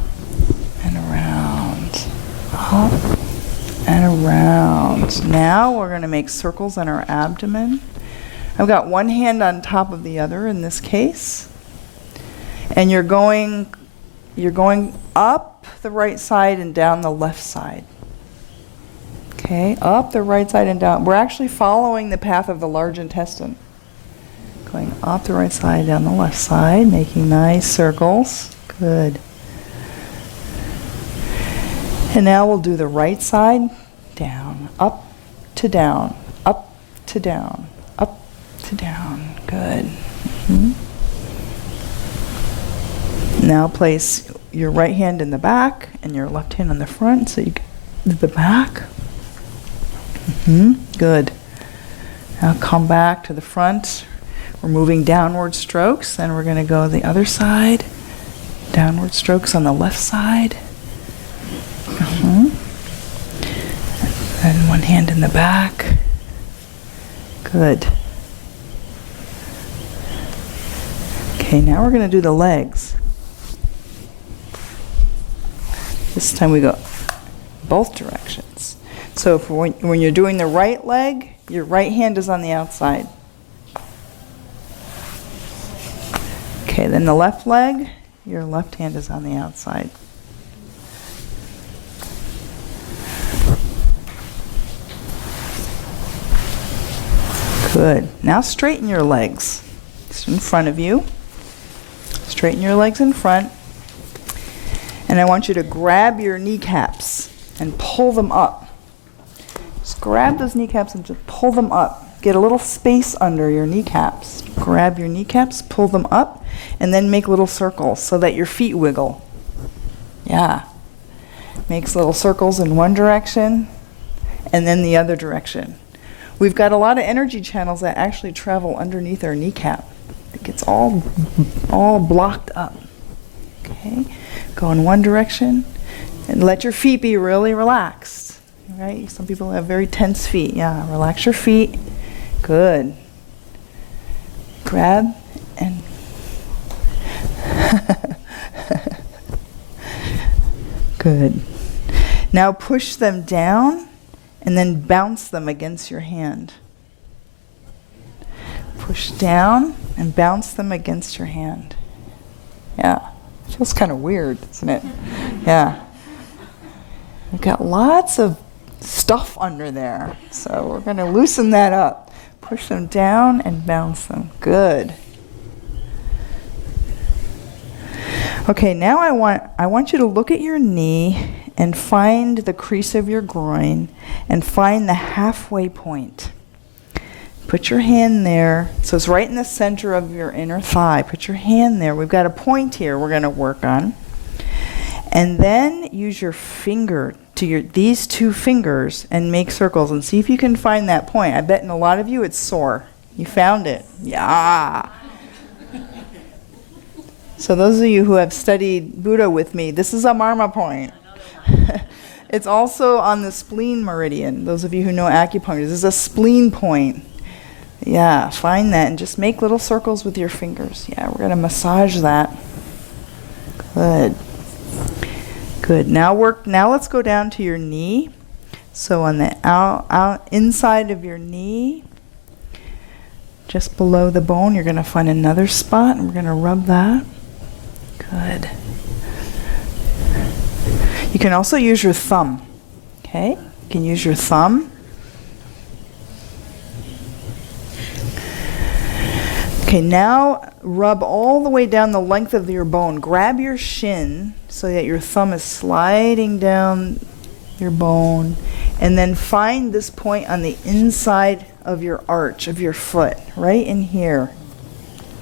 and around. Up and around. Now we're going to make circles on our abdomen. I've got one hand on top of the other in this case. And you're going up the right side and down the left side. Okay, up the right side and down. We're actually following the path of the large intestine. Going up the right side, down the left side, making nice circles. Good. And now we'll do the right side, down, up to down, up to down, up to down. Good. Mm-hmm. Now place your right hand in the back and your left hand on the front, so you get the back. Mm-hmm. Good. Now come back to the front. We're moving downward strokes, and we're going to go the other side. Downward strokes on the left side. Mm-hmm. And one hand in the back. Good. Okay, now we're going to do the legs. This time we go both directions. So when you're doing the right leg, your right hand is on the outside. Okay, then the left leg, your left hand is on the outside. Good. Now straighten your legs. It's in front of you. Straighten your legs in front. And I want you to grab your kneecaps and pull them up. Just grab those kneecaps and just pull them up. Get a little space under your kneecaps. Grab your kneecaps, pull them up, and then make little circles so that your feet wiggle. Yeah. Makes little circles in one direction and then the other direction. We've got a lot of energy channels that actually travel underneath our kneecap. It gets all blocked up. Okay? Go in one direction and let your feet be really relaxed. Right? Some people have very tense feet. Yeah, relax your feet. Good. Grab and good. Now push them down and then bounce them against your hand. Push down and bounce them against your hand. Yeah. Feels kind of weird, doesn't it? Yeah. We've got lots of stuff under there, so we're going to loosen that up. Push them down and bounce them. Good. Okay, now I want you to look at your knee and find the crease of your groin and find the halfway point. Put your hand there. So it's right in the center of your inner thigh. Put your hand there. We've got a point here we're going to work on. And then use your finger to these two fingers and make circles and see if you can find that point. I bet in a lot of you it's sore. You found it. Yeah. So those of you who have studied Buddha with me, this is a marma point. It's also on the spleen meridian. Those of you who know acupuncture, this is a spleen point. Yeah, find that and just make little circles with your fingers. Yeah, we're going to massage that. Good. Good. Now let's go down to your knee. So on the out inside of your knee, just below the bone, you're going to find another spot and we're going to rub that. Good. You can also use your thumb. Okay? You can use your thumb. Okay, now rub all the way down the length of your bone. Grab your shin so that your thumb is sliding down your bone And then find this point on the inside of your arch of your foot, right in here.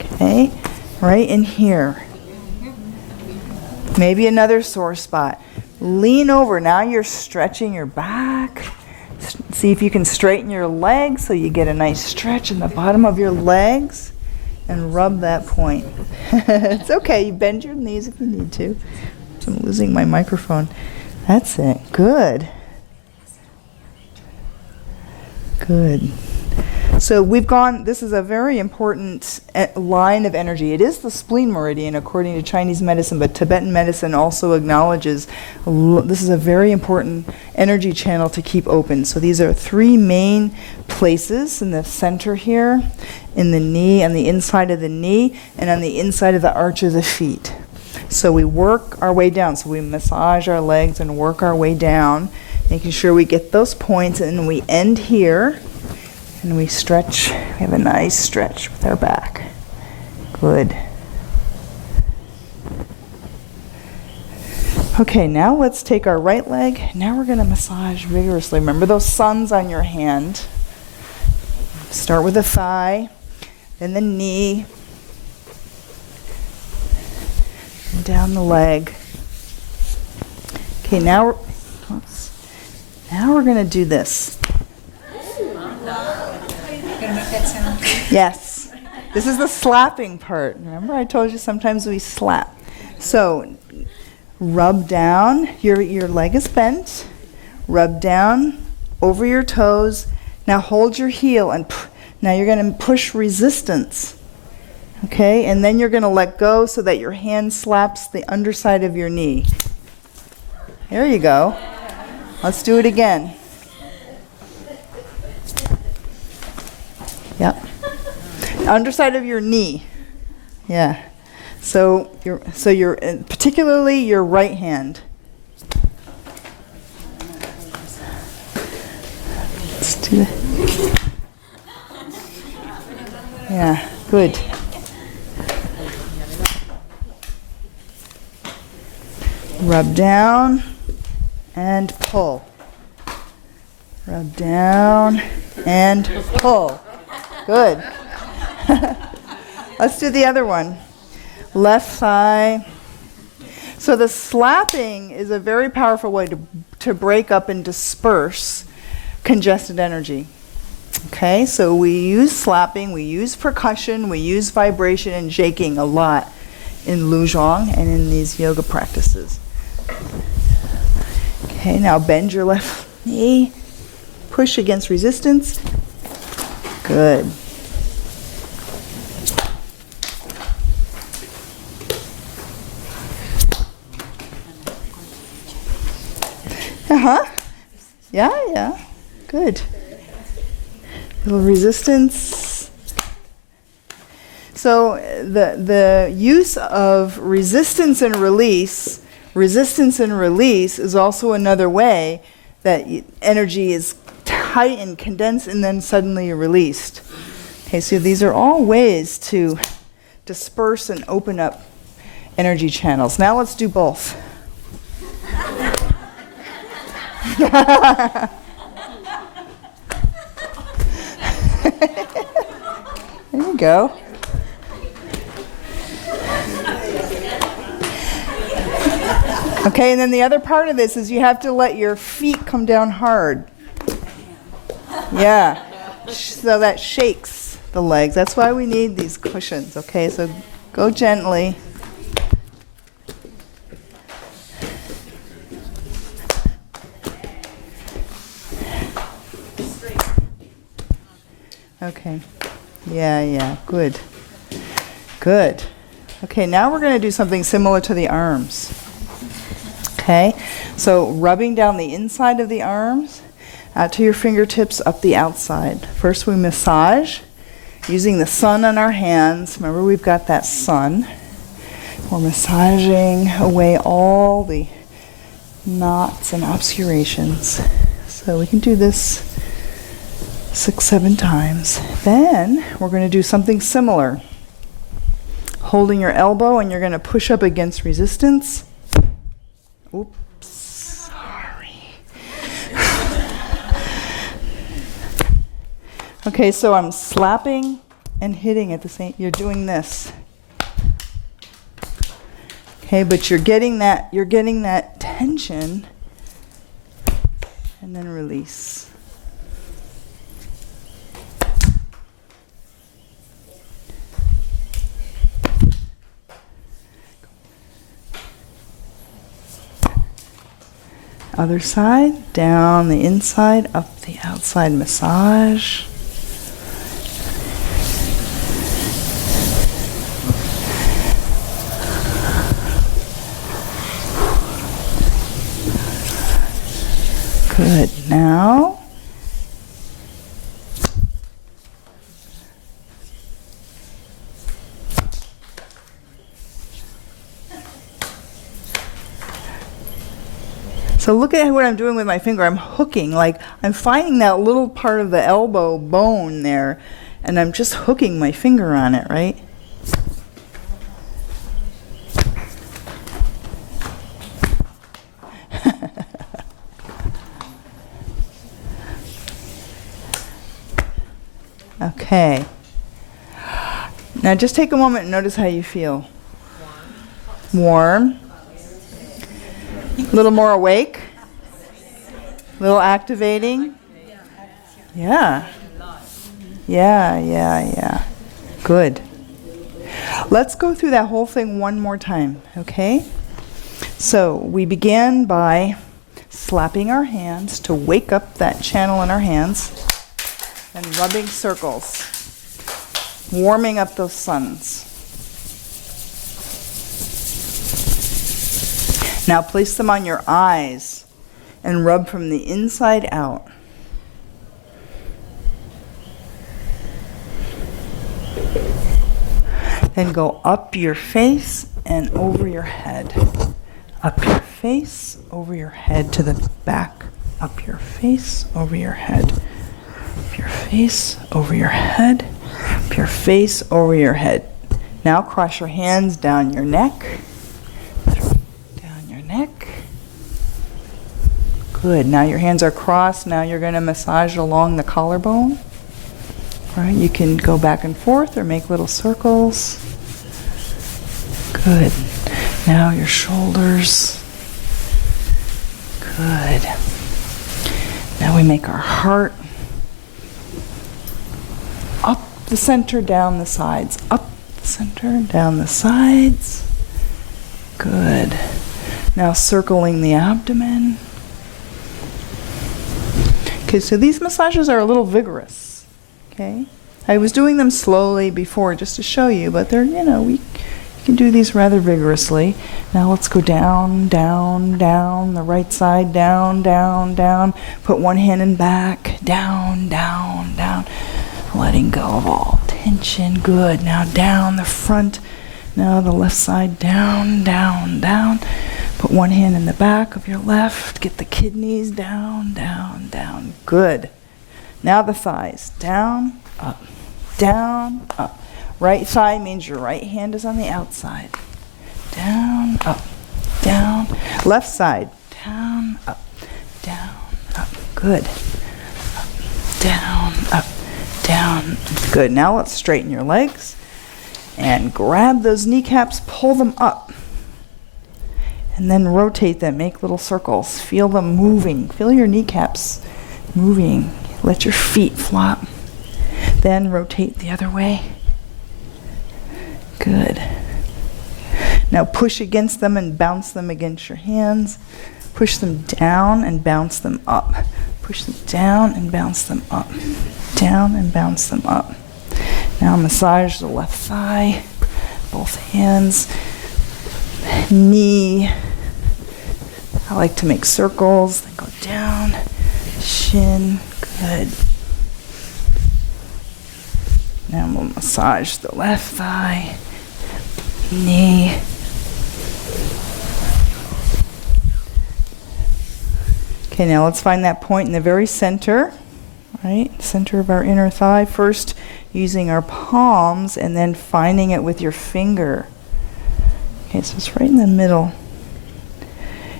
Okay, right in here. Maybe another sore spot. Lean over. Now you're stretching your back. See if you can straighten your legs so you get a nice stretch in the bottom of your legs. And rub that point. It's okay. You bend your knees if you need to. I'm losing my microphone. That's it. Good. Good. So we've gone, this is a very important line of energy. It is the spleen meridian according to Chinese medicine, but Tibetan medicine also acknowledges this is a very important energy channel to keep open. So these are three main places in the center here, in the knee, on the inside of the knee, and on the inside of the arch of the feet. So we work our way down. So we massage our legs and work our way down, making sure we get those points, and we end here. And we stretch. We have a nice stretch with our back. Good. Okay, now let's take our right leg. Now we're going to massage vigorously. Remember those suns on your hand. Start with the thigh, then the knee, and down the leg. Okay, now we're going to do this. Yes. This is the slapping part. Remember I told you sometimes we slap. So rub down. Your leg is bent. Rub down over your toes. Now hold your heel and now you're going to push resistance. Okay? And then you're going to let go so that your hand slaps the underside of your knee. There you go. Let's do it again. Yep. Underside of your knee. Yeah. So you're particularly your right hand. Let's do that. Yeah, good. Rub down and pull. Rub down and pull. Good. Let's do the other one. Left thigh. So the slapping is a very powerful way to break up and disperse congested energy. Okay, so we use slapping, we use percussion, we use vibration and shaking a lot in Luzhong and in these yoga practices. Okay, now bend your left knee. Push against resistance. Good. Yeah. Good. Little resistance. So the use of resistance and release is also another way that energy is tight and condensed and then suddenly released. Okay, so these are all ways to disperse and open up energy channels. Now let's do both. There you go. Okay, and then the other part of this is you have to let your feet come down hard. Yeah, so that shakes the legs. That's why we need these cushions. Okay, so go gently. Okay. Yeah. Good. Okay, now we're going to do something similar to the arms. Okay, so rubbing down the inside of the arms, out to your fingertips, up the outside. First we massage using the sun on our hands. Remember, we've got that sun. We're massaging away all the knots and obscurations. So we can do this 6-7 times. Then we're going to do something similar. Holding your elbow, and you're going to push up against resistance. Oops, sorry. Okay, so I'm slapping and hitting at the same, you're doing this. Okay, but you're getting that tension and then release. Other side, down the inside, up the outside massage. Good. Now, so look at what I'm doing with my finger. I'm hooking, like I'm finding that little part of the elbow bone there, and I'm just hooking my finger on it, right? Okay. Now just take a moment and notice how you feel. Warm. A little more awake. A little activating. Yeah. Yeah. Good. Let's go through that whole thing one more time, okay? So we began by slapping our hands to wake up that channel in our hands and rubbing circles, warming up those suns. Now place them on your eyes and rub from the inside out. Then go up your face and over your head. Up your face, over your head to the back. Up your face, over your head. Up your face, over your head. Up your face, over your head. Now cross your hands down your neck. Down your neck. Good. Now your hands are crossed. Now you're going to massage along the collarbone. All right, you can go back and forth or make little circles. Good. Now your shoulders. Good. Now we make our heart. Up the center, down the sides. Up the center, down the sides. Good. Now circling the abdomen. Okay, so these massages are a little vigorous. Okay? I was doing them slowly before just to show you, but they're, you can do these rather vigorously. Now let's go down, down, down, the right side, down, down, down. Put one hand in back, down, down, down. Letting go of all tension. Good. Now down the front. Now the left side, down, down, down. Put one hand in the back of your left. Get the kidneys down, down, down. Good. Now the thighs, down, up, down, up. Right side means your right hand is on the outside. Down, up, down. Left side, down, up, down, up. Good. Up, down, up, down. Good. Now let's straighten your legs and grab those kneecaps, pull them up. And then rotate them, make little circles. Feel them moving. Feel your kneecaps moving. Let your feet flop. Then rotate the other way. Good. Now push against them and bounce them against your hands. Push them down and bounce them up. Push them down and bounce them up. Down and bounce them up. Now massage the left thigh, both hands, knee. I like to make circles, then go down, shin. Good. Now we'll massage the left thigh, knee. Okay, now let's find that point in the very center, right? Center of our inner thigh. First, using our palms and then finding it with your finger. Okay, so it's right in the middle.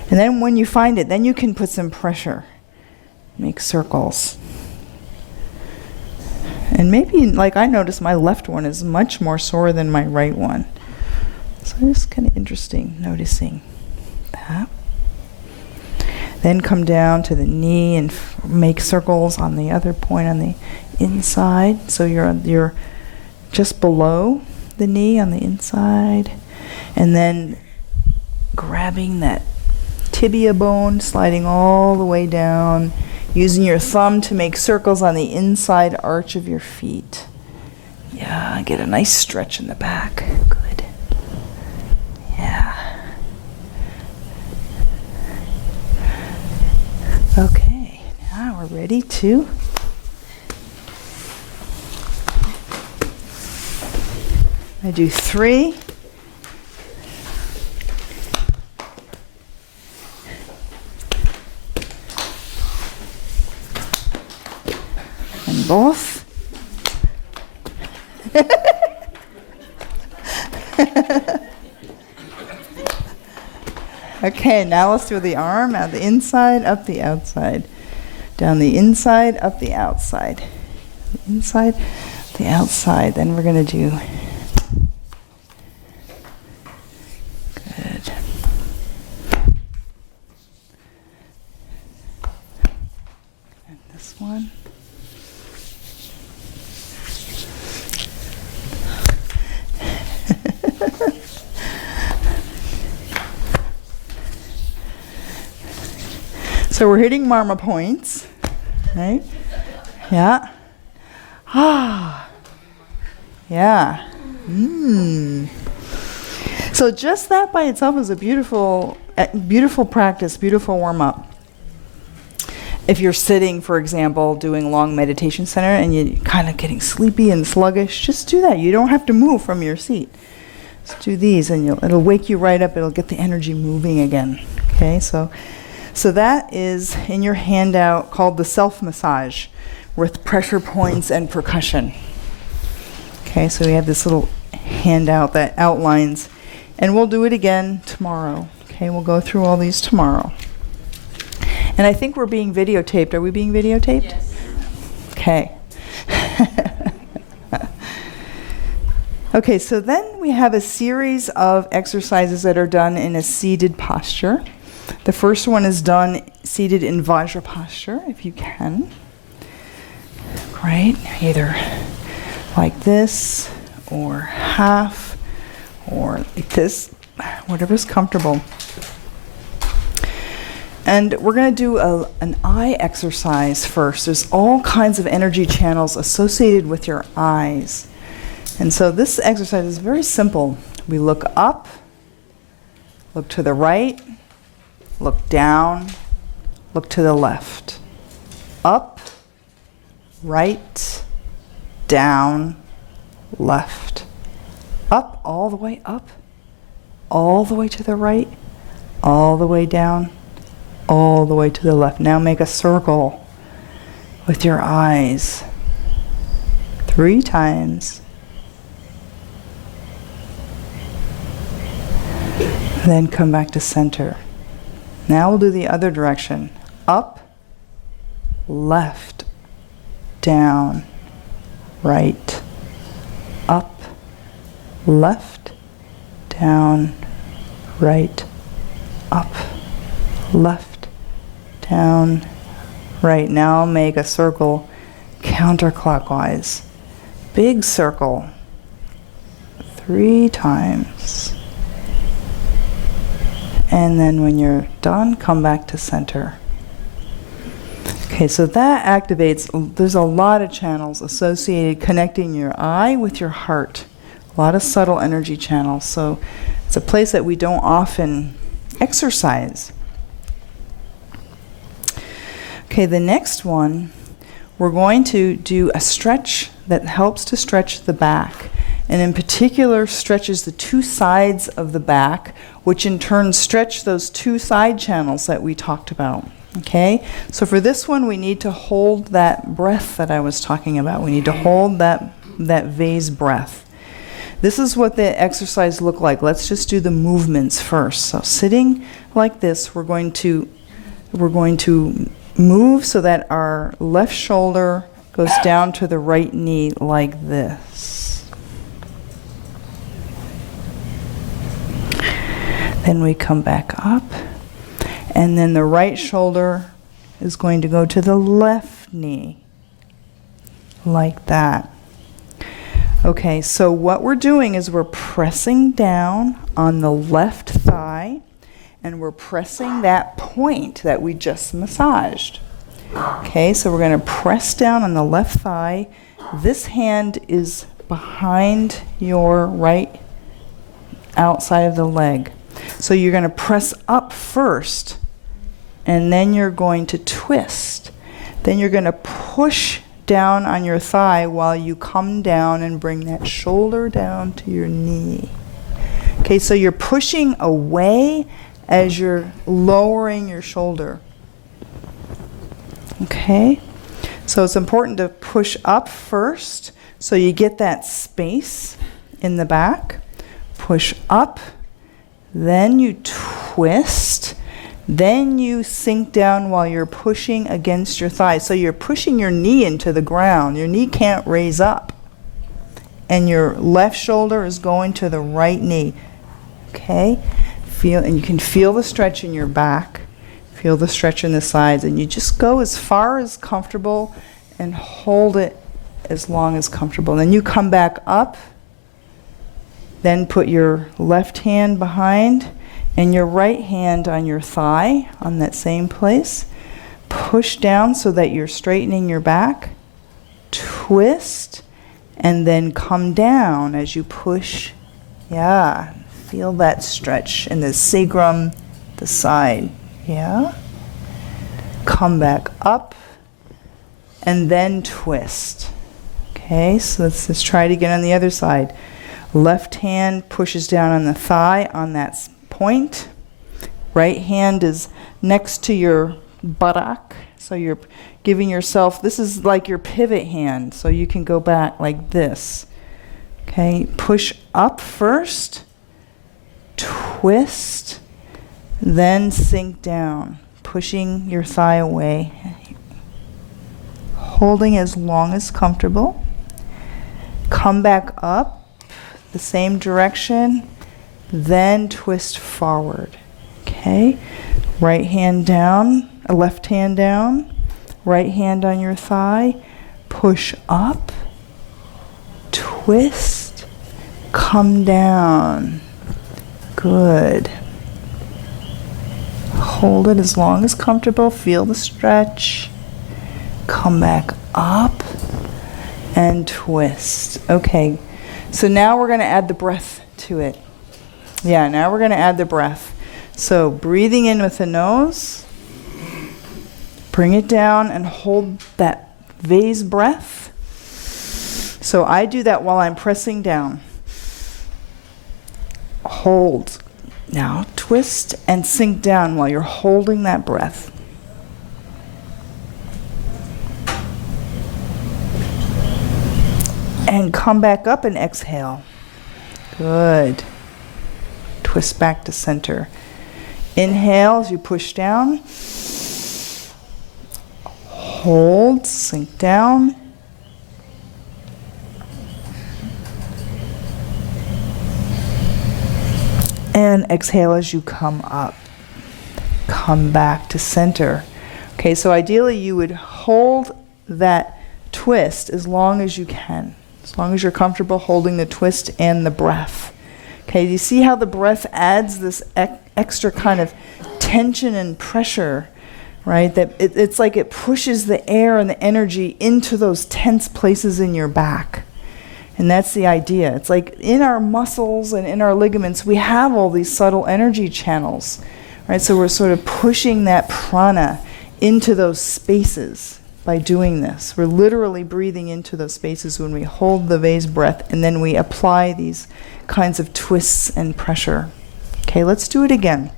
And then when you find it, then you can put some pressure. Make circles. And maybe, like I noticed, my left one is much more sore than my right one. So it's kind of interesting noticing that. Then come down to the knee and make circles on the other point on the inside. So you're just below the knee on the inside. And then grabbing that tibia bone, sliding all the way down, using your thumb to make circles on the inside arch of your feet. Yeah, get a nice stretch in the back. Good. Yeah. Okay, now we're ready to I do 3. And both. Okay, now let's do the arm out the inside, up the outside. Down the inside, up the outside. The inside, the outside. Then we're going to do. Good. And this one. So we're hitting marma points, right? Yeah. Ah. Yeah. So just that by itself is a beautiful, beautiful practice, beautiful warm-up. If you're sitting, for example, doing long meditation center and you're kind of getting sleepy and sluggish, just do that. You don't have to move from your seat. Just do these and it'll wake you right up. It'll get the energy moving again. Okay, so that is in your handout called the self-massage with pressure points and percussion. Okay, so we have this little handout that outlines, and we'll do it again tomorrow. Okay, we'll go through all these tomorrow. And I think we're being videotaped. Are we being videotaped? Yes. Okay. Okay, so then we have a series of exercises that are done in a seated posture. The first one is done seated in Vajra posture, if you can. Great. Either like this, or half, or like this, whatever's comfortable. And we're going to do an eye exercise first. There's all kinds of energy channels associated with your eyes. And so this exercise is very simple. We look up, look to the right, look down, look to the left. Up, right, down, left. Up, all the way up, all the way to the right, all the way down, all the way to the left. Now make a circle with your eyes 3 times. Then come back to center. Now we'll do the other direction. Up, left, down, right. Up, left, down, right. Up, left, down, right. Now make a circle counterclockwise. Big circle. 3 times. And then when you're done, come back to center. Okay, so that activates, there's a lot of channels associated connecting your eye with your heart. A lot of subtle energy channels. So it's a place that we don't often exercise. Okay, the next one, we're going to do a stretch that helps to stretch the back. And in particular, stretches the 2 sides of the back, which in turn stretch those 2 side channels that we talked about. Okay? So for this one, we need to hold that breath that I was talking about. We need to hold that vase breath. This is what the exercise look like. Let's just do the movements first. So sitting like this, we're going to move so that our left shoulder goes down to the right knee like this. Then we come back up, and then the right shoulder is going to go to the left knee, like that. Okay, so what we're doing is we're pressing down on the left thigh, and we're pressing that point that we just massaged. Okay, so we're going to press down on the left thigh. This hand is behind your right outside of the leg. So you're going to press up first, and then you're going to twist. Then you're going to push down on your thigh while you come down and bring that shoulder down to your knee. Okay, so you're pushing away as you're lowering your shoulder. Okay, so it's important to push up first so you get that space in the back. Push up, then you twist, then you sink down while you're pushing against your thigh. So you're pushing your knee into the ground. Your knee can't raise up. And your left shoulder is going to the right knee. Okay? And you can feel the stretch in your back. Feel the stretch in the sides. And you just go as far as comfortable and hold it as long as comfortable. And then you come back up. Then put your left hand behind and your right hand on your thigh on that same place. Push down so that you're straightening your back. Twist and then come down as you push. Yeah, feel that stretch in the sacrum, the side. Yeah. Come back up and then twist. Okay, so let's try it again on the other side. Left hand pushes down on the thigh on that point. Right hand is next to your buttock. So you're giving yourself, this is like your pivot hand. So you can go back like this. Okay, push up first, twist, then sink down, pushing your thigh away. Holding as long as comfortable. Come back up. The same direction, then twist forward. Okay, right hand down, left hand down, right hand on your thigh, push up, twist, come down. Good. Hold it as long as comfortable, feel the stretch. Come back up and twist. Okay. So now we're going to add the breath to it. Yeah, now we're going to add the breath. So breathing in with the nose. Bring it down and hold that vase breath. So I do that while I'm pressing down. Hold. Now twist and sink down while you're holding that breath. And come back up and exhale. Good. Twist back to center. Inhale as you push down. Hold, sink down. And exhale as you come up. Come back to center. Okay, so ideally you would hold that twist as long as you can. As long as you're comfortable holding the twist and the breath. Okay, you see how the breath adds this extra kind of tension and pressure, right? That it's like it pushes the air and the energy into those tense places in your back. And that's the idea. It's like in our muscles and in our ligaments, we have all these subtle energy channels, right? So we're sort of pushing that prana into those spaces. By doing this, we're literally breathing into those spaces when we hold the vase breath, and then we apply these kinds of twists and pressure. Okay, let's do it again.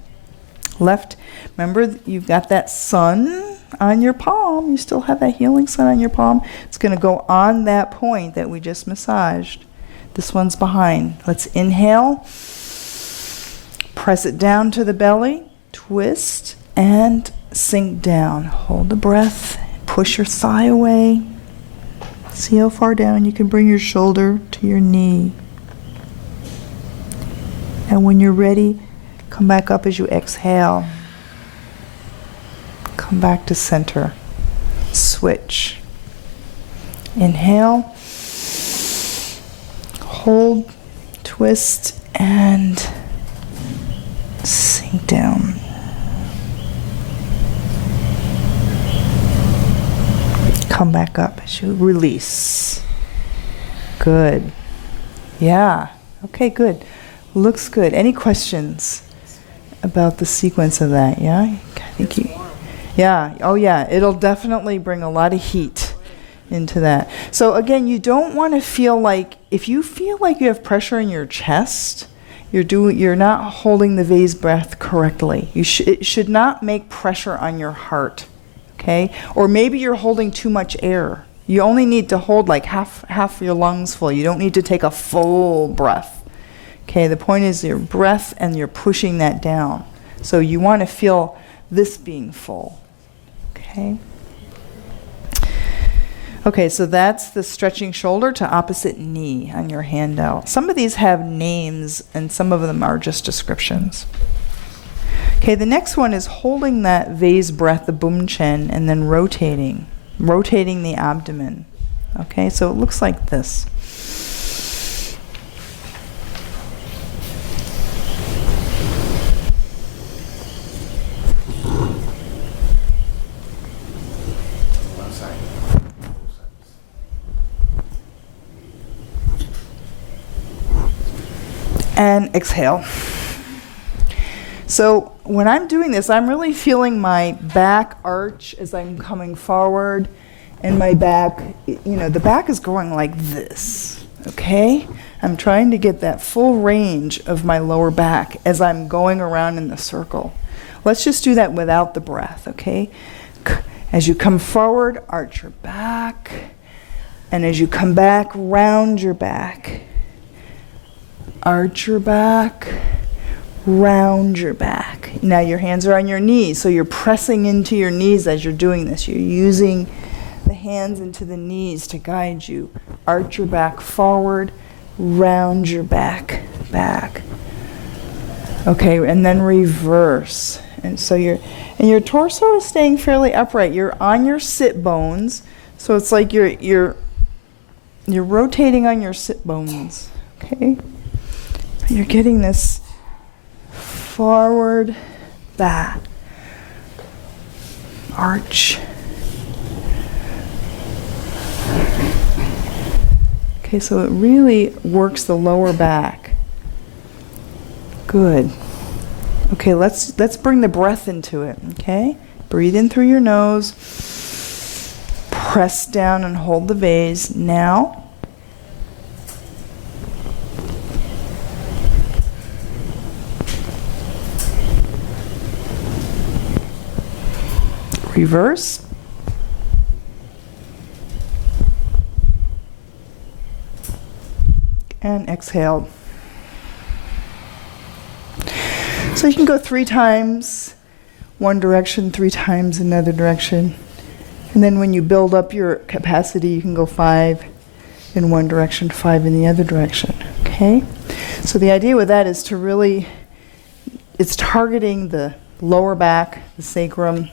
Left, remember you've got that sun on your palm. You still have that healing sun on your palm. It's going to go on that point that we just massaged. This one's behind. Let's inhale. Press it down to the belly. Twist and sink down. Hold the breath. Push your thigh away. See how far down you can bring your shoulder to your knee. And when you're ready, come back up as you exhale. Come back to center. Switch. Inhale. Hold, twist, and sink down. Come back up as you release. Good. Yeah. Okay, good. Looks good. Any questions about the sequence of that? Yeah? I think you... Yeah. Oh, yeah. It'll definitely bring a lot of heat into that. So again, you don't want to feel like, if you feel like you have pressure in your chest, you're not holding the vase breath correctly. It should not make pressure on your heart. Okay? Or maybe you're holding too much air. You only need to hold like half your lungs full. You don't need to take a full breath. Okay, the point is your breath and you're pushing that down. So you want to feel this being full. Okay? Okay, so that's the stretching shoulder to opposite knee on your handout. Some of these have names and some of them are just descriptions. Okay, the next one is holding that vase breath, the bum chen, and then rotating the abdomen. Okay, so it looks like this. And exhale. So when I'm doing this, I'm really feeling my back arch as I'm coming forward, and my back, the back is going like this, okay? I'm trying to get that full range of my lower back as I'm going around in the circle. Let's just do that without the breath, okay? As you come forward, arch your back, and as you come back, round your back. Arch your back, round your back. Now your hands are on your knees, so you're pressing into your knees as you're doing this. You're using the hands into the knees to guide you. Arch your back forward, round your back, back. Okay, and then reverse. And so your torso is staying fairly upright. You're on your sit bones, so it's like you're rotating on your sit bones. Okay? You're getting this forward, back, arch. Okay, so it really works the lower back. Good. Okay, let's bring the breath into it, okay? Breathe in through your nose. Press down and hold the vase. Now, reverse. And exhale. So you can go 3 times one direction, 3 times another direction. And then when you build up your capacity, you can go 5 in one direction, 5 in the other direction. Okay? So the idea with that is to really, it's targeting the lower back, the sacrum.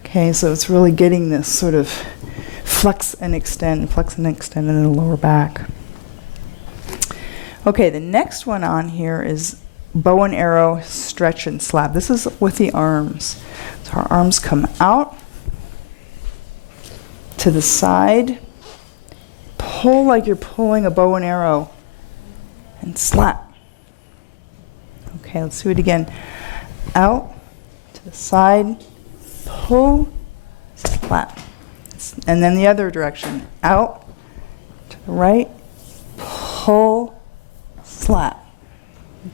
Okay, so it's really getting this sort of flex and extend in the lower back. Okay, the next one on here is bow and arrow, stretch and slap. This is with the arms. So our arms come out to the side, pull like you're pulling a bow and arrow, and slap. Okay, let's do it again. Out to the side, pull, slap. And then the other direction. Out to the right, pull, slap.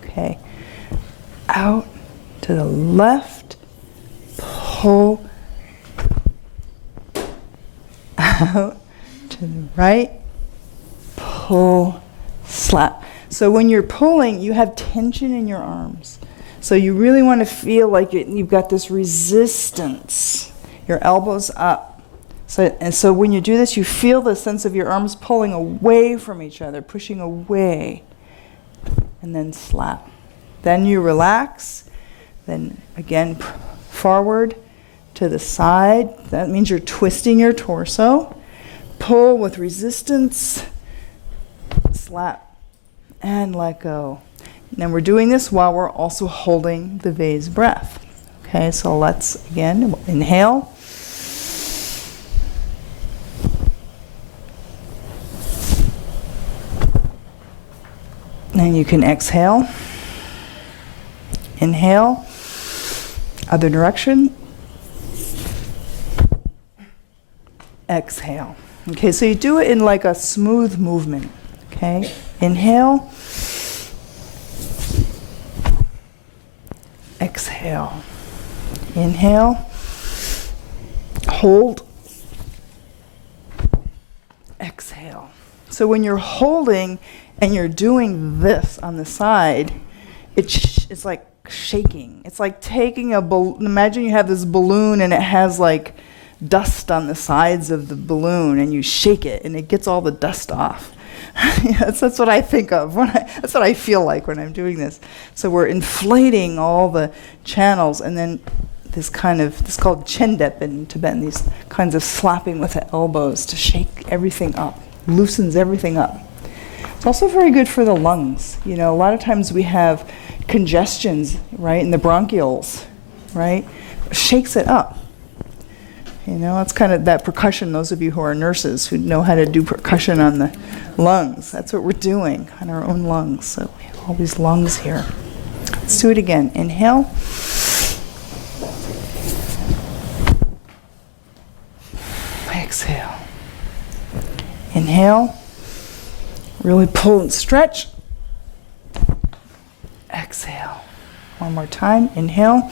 Okay. Out to the left, pull, out to the right, pull, slap. So when you're pulling, you have tension in your arms. So you really want to feel like you've got this resistance. Your elbows up. So when you do this, you feel the sense of your arms pulling away from each other, pushing away, and then slap. Then you relax, then again forward to the side. That means you're twisting your torso. Pull with resistance, slap, and let go. Now we're doing this while we're also holding the vase breath. Okay, so let's again inhale. And you can exhale. Inhale. Other direction. Exhale. Okay, so you do it in like a smooth movement. Okay, inhale. Exhale. Inhale. Hold. Exhale. So when you're holding and you're doing this on the side, it's like shaking. It's like taking imagine you have this balloon and it has like dust on the sides of the balloon, and you shake it and it gets all the dust off. That's what I think of. That's what I feel like when I'm doing this. So we're inflating all the channels, and then this called chendep in Tibetan, these kinds of slapping with the elbows to shake everything up, loosens everything up. It's also very good for the lungs. You know, a lot of times we have congestions, right, in the bronchioles, right? Shakes it up. You know, it's kind of that percussion, those of you who are nurses who know how to do percussion on the lungs. That's what we're doing on our own lungs. So we have all these lungs here. Let's do it again. Inhale. Exhale. Inhale. Really pull and stretch. Exhale. One more time. Inhale.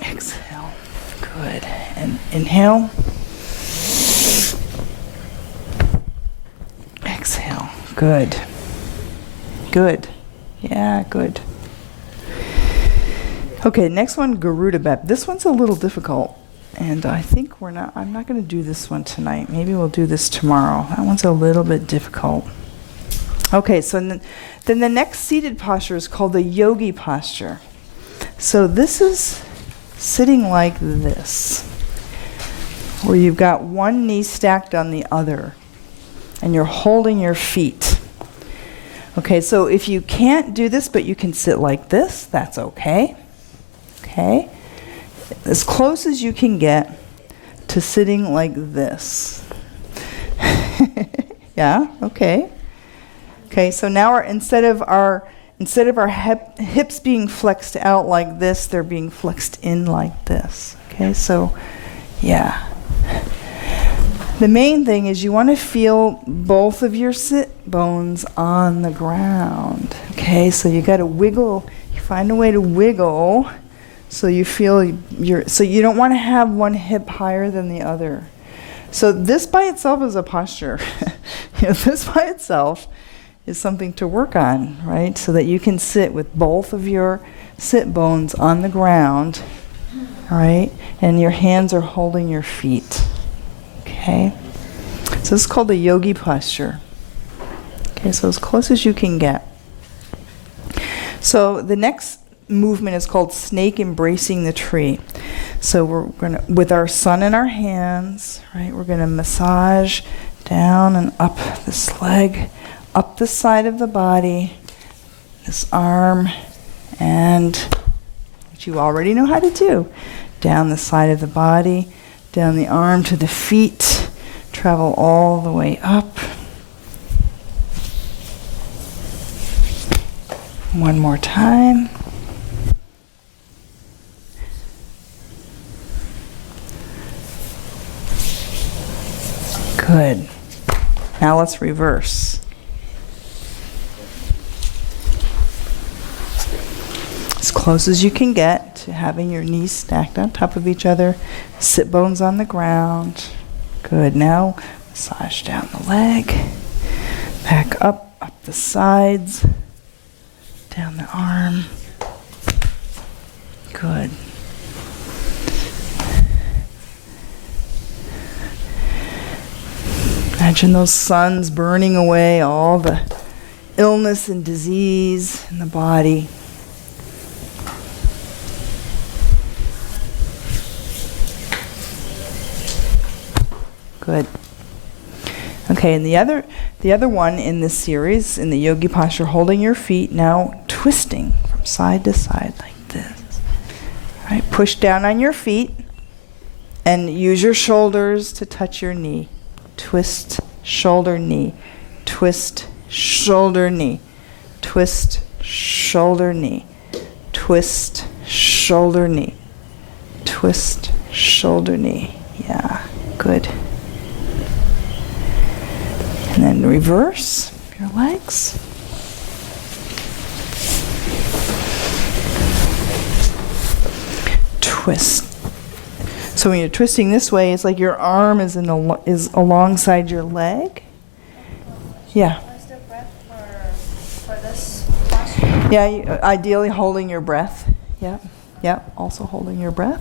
Exhale. Good. And inhale. Exhale. Good. Good. Yeah, good. Okay, next one, Garuda Bep. This one's a little difficult, and I think I'm not going to do this one tonight. Maybe we'll do this tomorrow. That one's a little bit difficult. Okay, so then the next seated posture is called the yogi posture. So this is sitting like this, where you've got one knee stacked on the other, and you're holding your feet. Okay, so if you can't do this, but you can sit like this, that's okay. Okay? As close as you can get to sitting like this. Yeah, okay. Okay, so now instead of our hips being flexed out like this, they're being flexed in like this. Okay, so yeah. The main thing is you want to feel both of your sit bones on the ground. Okay, so you got to wiggle. You find a way to wiggle so you feel so you don't want to have one hip higher than the other. So this by itself is a posture. This by itself is something to work on, right? So that you can sit with both of your sit bones on the ground, right? And your hands are holding your feet. Okay? So this is called the yogi posture. Okay, so as close as you can get. So the next movement is called snake embracing the tree. So we're going to, with our sun in our hands, right, we're going to massage down and up this leg, up the side of the body, this arm, and what you already know how to do, down the side of the body, down the arm to the feet, travel all the way up. One more time. Good. Now let's reverse. As close as you can get to having your knees stacked on top of each other, sit bones on the ground. Good. Now massage down the leg, back up the sides, down the arm. Good. Imagine those suns burning away all the illness and disease in the body. Good. Okay, and the other one in this series, in the yogi posture, holding your feet, now twisting from side to side like this. All right, push down on your feet and use your shoulders to touch your knee. Twist, shoulder, knee. Twist, shoulder, knee. Twist, shoulder, knee. Twist, shoulder, knee. Twist, shoulder, knee. Yeah, good. And then reverse your legs. Twist. So when you're twisting this way, it's like your arm is alongside your leg. Yeah. What's the breath for this posture? Yeah, ideally holding your breath. Yeah. Yeah, also holding your breath.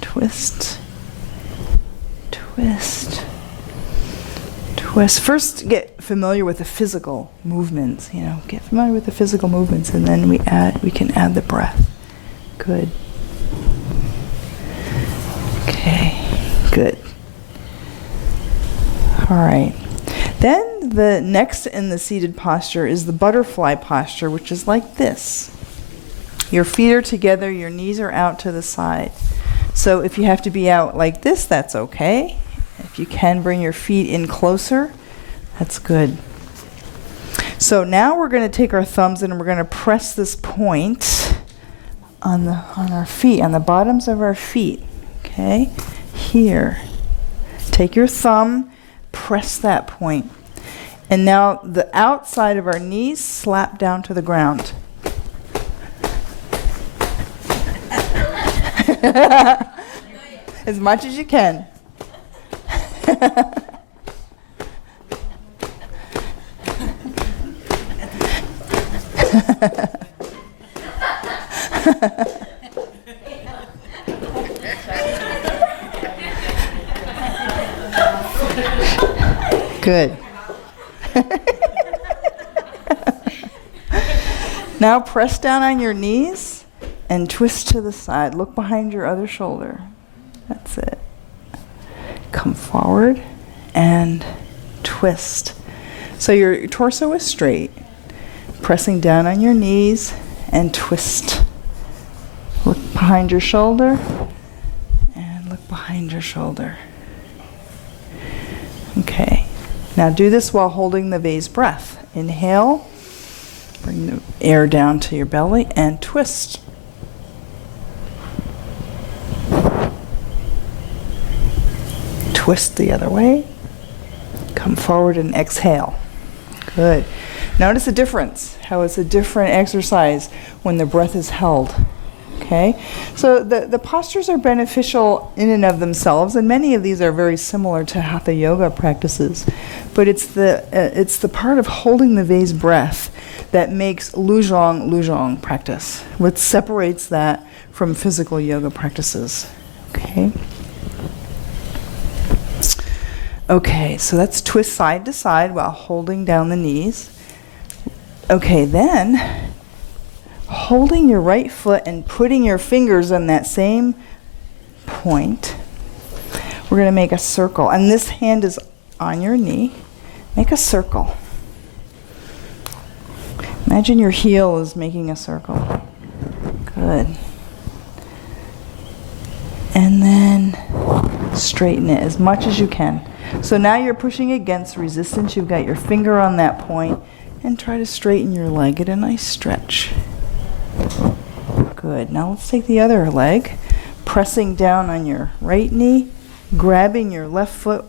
Twist. Twist. Twist. First, get familiar with the physical movements. Get familiar with the physical movements, and then we can add the breath. Good. Okay. Good. All right. Then the next in the seated posture is the butterfly posture, which is like this. Your feet are together, your knees are out to the side. So if you have to be out like this, that's okay. If you can bring your feet in closer, that's good. So now we're going to take our thumbs and we're going to press this point on our feet, on the bottoms of our feet. Okay? Here. Take your thumb, press that point. And now the outside of our knees slap down to the ground. As much as you can. Good. Now press down on your knees and twist to the side. Look behind your other shoulder. That's it. Come forward and twist. So your torso is straight. Pressing down on your knees and twist. Look behind your shoulder and look behind your shoulder. Okay. Now do this while holding the vase breath. Inhale. Bring the air down to your belly and twist. Twist the other way. Come forward and exhale. Good. Notice the difference, how it's a different exercise when the breath is held. Okay? So the postures are beneficial in and of themselves, and many of these are very similar to Hatha yoga practices. But it's the part of holding the vase breath that makes Lujong practice. What separates that from physical yoga practices. Okay? Okay, so that's twist side to side while holding down the knees. Okay, then holding your right foot and putting your fingers on that same point, we're going to make a circle. And this hand is on your knee. Make a circle. Imagine your heel is making a circle. Good. And then straighten it as much as you can. So now you're pushing against resistance. You've got your finger on that point, and try to straighten your leg. Get a nice stretch. Good. Now let's take the other leg, pressing down on your right knee, grabbing your left foot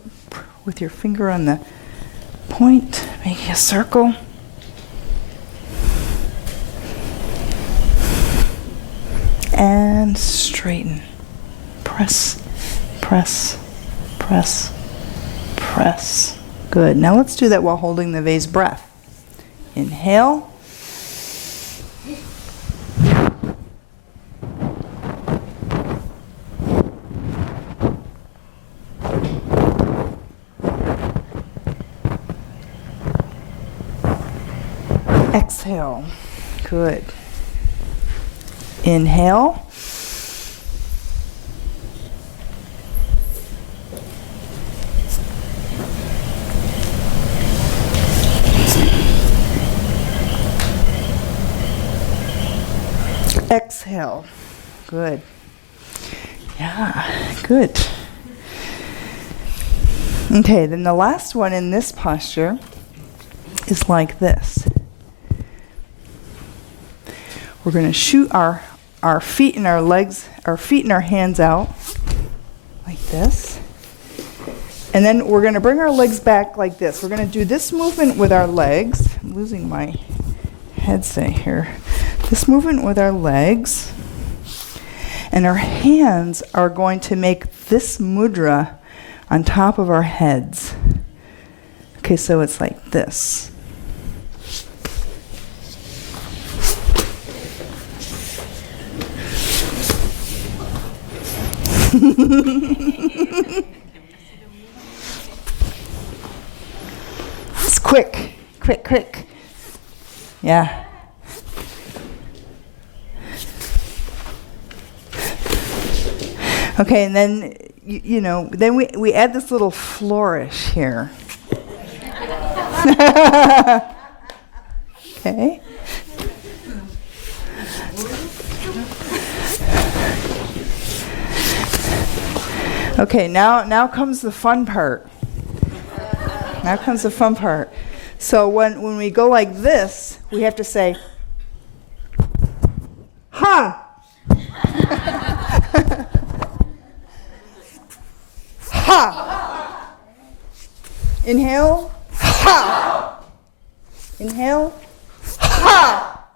with your finger on the point, making a circle. And straighten. Press, press, press, press. Good. Now let's do that while holding the vase breath. Inhale. Exhale. Good. Inhale. Exhale. Good. Yeah, good. Okay, then the last one in this posture is like this. We're going to shoot our feet and our legs, our feet and our hands out like this. And then we're going to bring our legs back like this. We're going to do this movement with our legs. I'm losing my headset here. This movement with our legs. And our hands are going to make this mudra on top of our heads. Okay, so it's like this. It's quick, quick, quick. Yeah. Okay, and then, you know, then we add this little flourish here. Okay. Okay, now comes the fun part. Now comes the fun part. So when we go like this, we have to say, ha! Ha! Inhale, ha! Inhale, ha!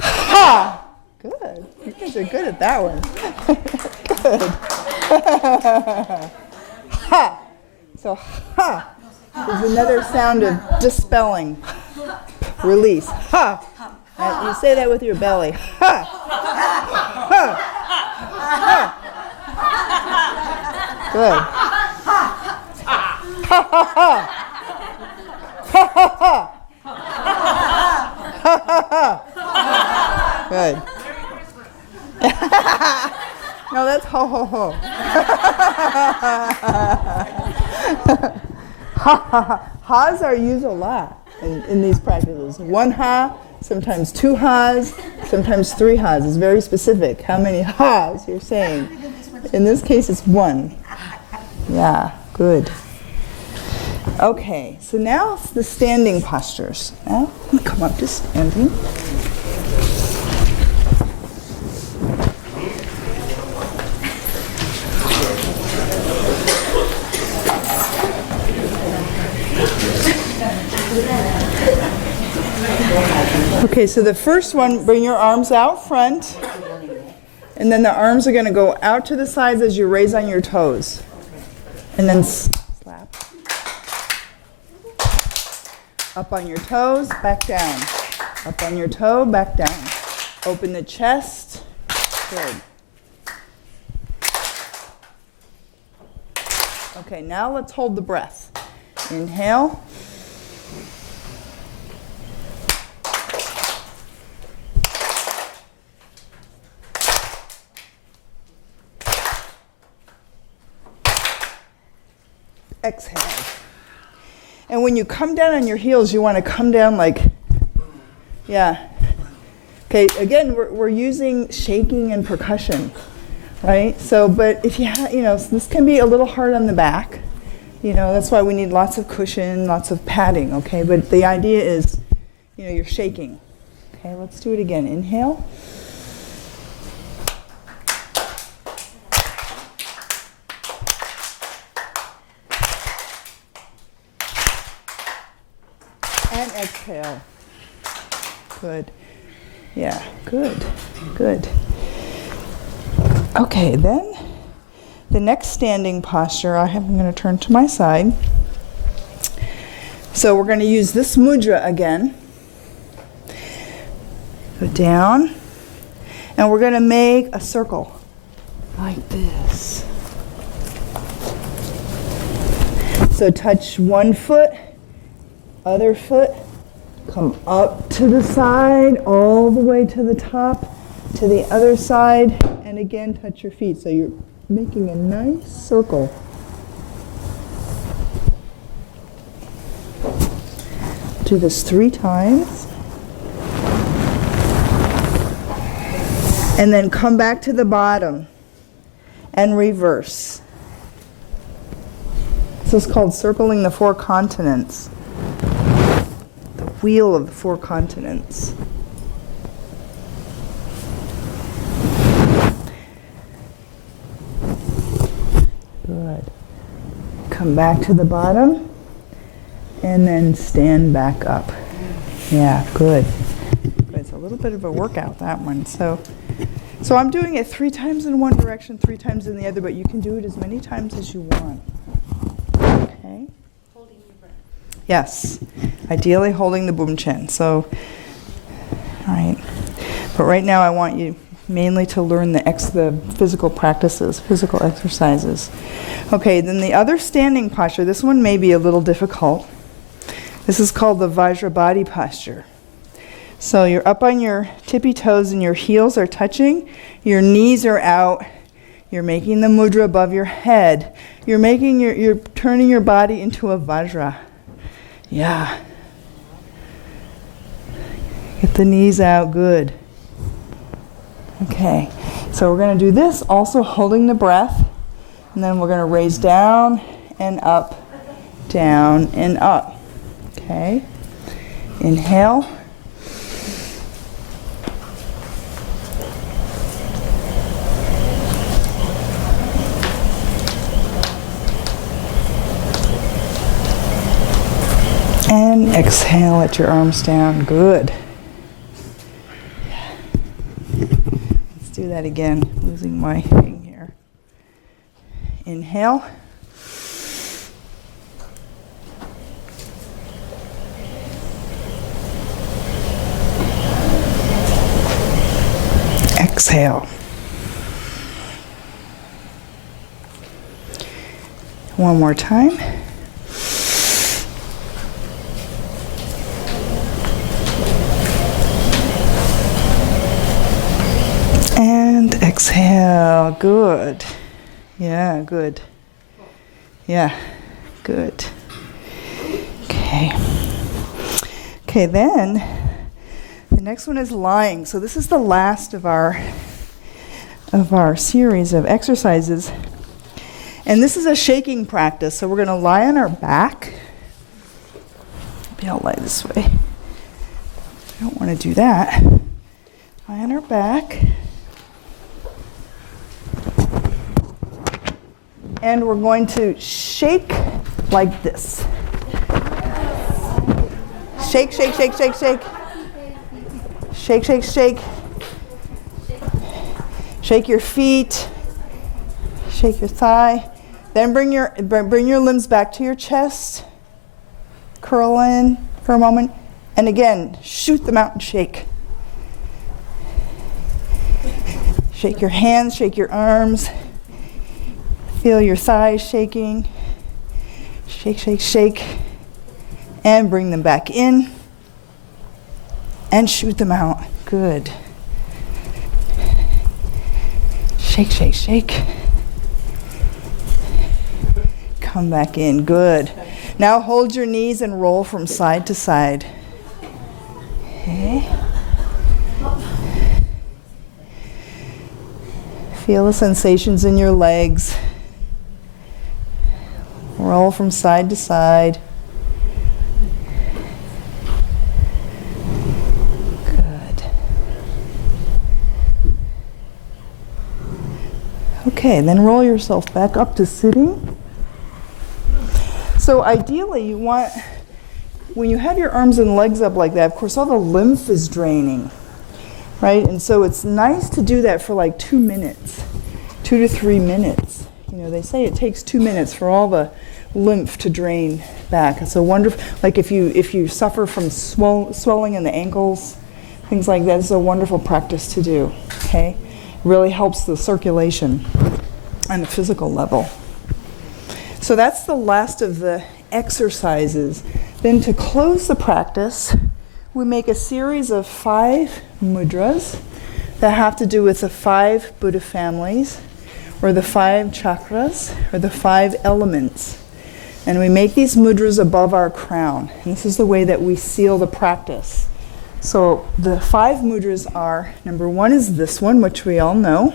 Ha! Good. You guys are good at that one. Good. Ha! So ha is another sound of dispelling. Release. Ha! You say that with your belly. Ha! Ha! Ha! Good. Ha ha ha! Ha ha ha! Ha ha ha! Good. No, that's ho ho ho. Ha's are used a lot in these practices. One ha, sometimes two ha's, sometimes three ha's. It's very specific how many ha's you're saying. In this case, it's one. Yeah, good. Okay, so now it's the standing postures. Now, let me come up to standing. Okay, so the first one, bring your arms out front, and then the arms are going to go out to the sides as you raise on your toes. And then slap. Up on your toes, back down. Up on your toe, back down. Open the chest. Good. Okay, now let's hold the breath. Inhale. Exhale. And when you come down on your heels, you want to come down like, yeah. Okay, again, we're using shaking and percussion, right? So, but if you have, this can be a little hard on the back. That's why we need lots of cushion, lots of padding, okay? But the idea is, you're shaking. Okay, let's do it again. Inhale. And exhale. Good. Yeah, good, good. Okay, then the next standing posture, I'm going to turn to my side. So we're going to use this mudra again. Go down, and we're going to make a circle like this. So touch one foot, other foot, Come up to the side, all the way to the top, to the other side, and again touch your feet. So you're making a nice circle. Do this 3 times. And then come back to the bottom and reverse. This is called circling the 4 continents. The wheel of the 4 continents. Good. Come back to the bottom and then stand back up. Yeah, good. It's a little bit of a workout, that one. So I'm doing it 3 times in one direction, 3 times in the other, but you can do it as many times as you want. Okay? Holding your breath. Yes. Ideally holding the bum chin. So, all right. But right now I want you mainly to learn the physical practices, physical exercises. Okay, then the other standing posture, this one may be a little difficult. This is called the Vajrabhati posture. So you're up on your tippy toes and your heels are touching, your knees are out, you're making the mudra above your head. You're turning your body into a Vajra. Yeah. Get the knees out, good. Okay, so we're going to do this also holding the breath, and then we're going to raise down and up, down and up. Okay, inhale. And exhale, let your arms down, good. Let's do that again, losing my thing here. Inhale. Exhale. One more time. And exhale, good. Yeah, good. Yeah, good. Okay. Okay, then the next one is lying. So this is the last of our series of exercises. And this is a shaking practice. So we're going to lie on our back. Maybe I'll lie this way. I don't want to do that. Lie on our back. And we're going to shake like this. Shake, shake, shake, shake, shake. Shake, shake, shake. Shake your feet. Shake your thigh. Then bring your limbs back to your chest. Curl in for a moment. And again, shoot them out and shake. Shake your hands, shake your arms. Feel your thighs shaking. Shake, shake, shake. And bring them back in. And shoot them out. Good. Shake, shake, shake. Come back in. Good. Now hold your knees and roll from side to side. Okay. Feel the sensations in your legs. Roll from side to side. Good. Okay, then roll yourself back up to sitting. So ideally you want, when you have your arms and legs up like that, of course all the lymph is draining, right? And so it's nice to do that for like 2 minutes, 2 to 3 minutes. You know, they say it takes 2 minutes for all the lymph to drain back. It's a wonderful, like if you suffer from swelling in the ankles, things like that, it's a wonderful practice to do, okay? Really helps the circulation on the physical level. So that's the last of the exercises. Then to close the practice, we make a series of 5 mudras that have to do with the 5 Buddha families, or the 5 chakras, or the 5 elements. And we make these mudras above our crown. And this is the way that we seal the practice. So the 5 mudras are, number 1 is this one, which we all know,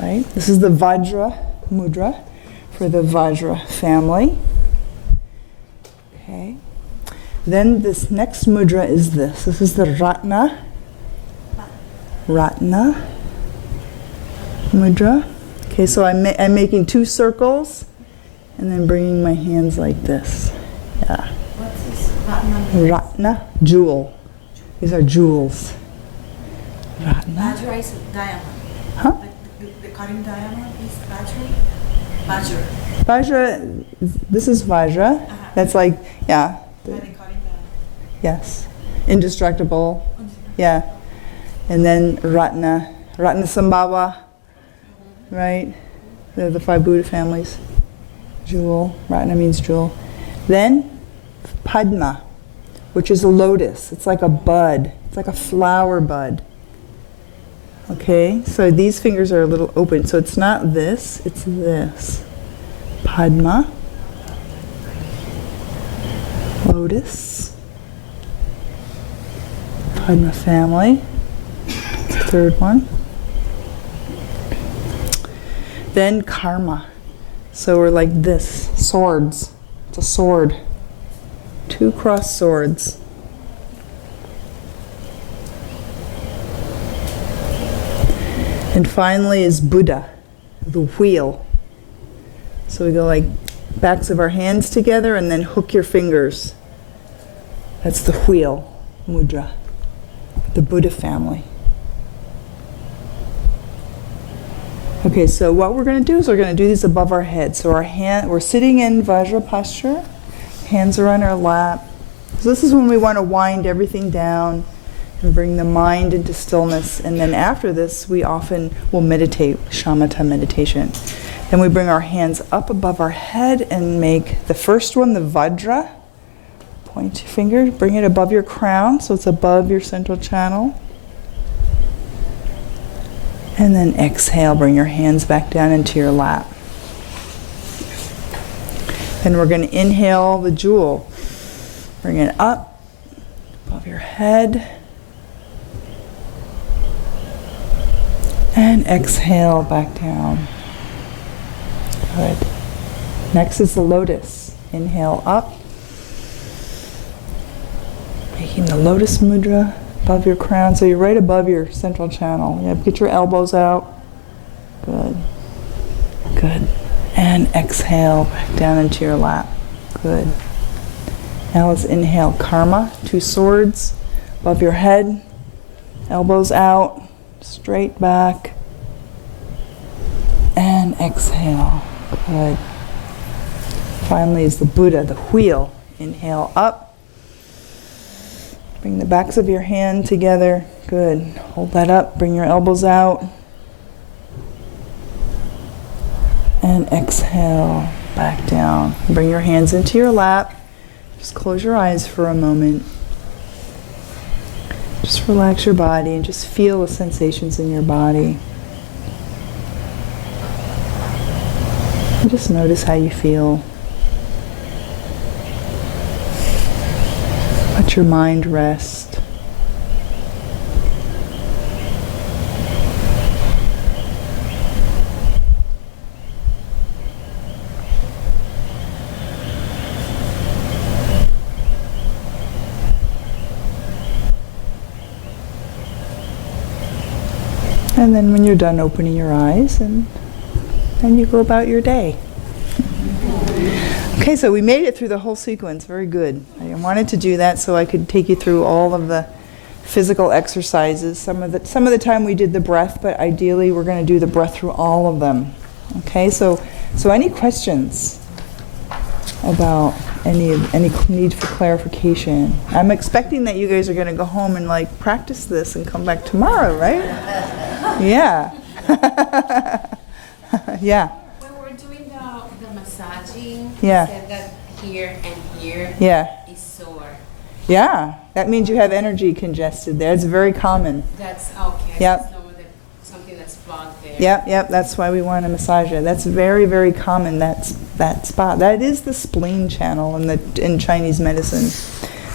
right? This is the Vajra mudra for the Vajra family. Okay. Then this next mudra is this. This is the Ratna mudra. Okay, so I'm making 2 circles and then bringing my hands like this. Yeah. What's this? Ratna? Ratna, jewel. These are jewels. Ratna. Vajra is diamond. Huh? The cutting diamond is Vajra? Vajra. Vajra, this is Vajra. That's like, yeah. And the cutting diamond. Yes. Indestructible. Yeah. And then Ratna. Ratna Sambhava. Right? They're the 5 Buddha families. Jewel. Ratna means jewel. Then Padma, which is a lotus. It's like a bud. It's like a flower bud. Okay? So these fingers are a little open. So it's not this, it's this. Padma. Lotus. Padma family. That's the 3rd one. Then karma. So we're like this, swords. It's a sword. 2 crossed swords. And finally is Buddha, the wheel. So we go like backs of our hands together and then hook your fingers. That's the wheel mudra, the Buddha family. Okay, so what we're going to do is we're going to do these above our head. So we're sitting in Vajra posture, hands are on our lap. So this is when we want to wind everything down and bring the mind into stillness. And then after this, we often will meditate, shamatha meditation. Then we bring our hands up above our head and make the first one, the Vajra. Point your finger, bring it above your crown, so it's above your central channel. And then exhale, bring your hands back down into your lap. Then we're going to inhale the jewel. Bring it up above your head. And exhale back down. Good. Next is the lotus. Inhale up. Making the lotus mudra above your crown, so you're right above your central channel. Yeah, get your elbows out. Good. Good. And exhale back down into your lap. Good. Now let's inhale karma, 2 swords above your head, elbows out, straight back, and exhale. Good. Finally is the Buddha, the wheel. Inhale up. Bring the backs of your hand together. Good. Hold that up. Bring your elbows out. And exhale back down. Bring your hands into your lap. Just close your eyes for a moment. Just relax your body and just feel the sensations in your body. And just notice how you feel. Let your mind rest. And then when you're done opening your eyes, and then you go about your day. Okay, so we made it through the whole sequence. Very good. I wanted to do that so I could take you through all of the physical exercises. Some of the time we did the breath, but ideally we're going to do the breath through all of them. Okay, so any questions about any need for clarification? I'm expecting that you guys are going to go home and like practice this and come back tomorrow, right? Yeah. Yeah. When we're doing the massaging, Yeah. you said that here and here Yeah. is sore. Yeah, that means you have energy congested there. It's very common. That's okay. Yep. I just know that something that's blocked there. Yep, that's why we want to massage it. That's very, very common, that spot. That is the spleen channel in Chinese medicine.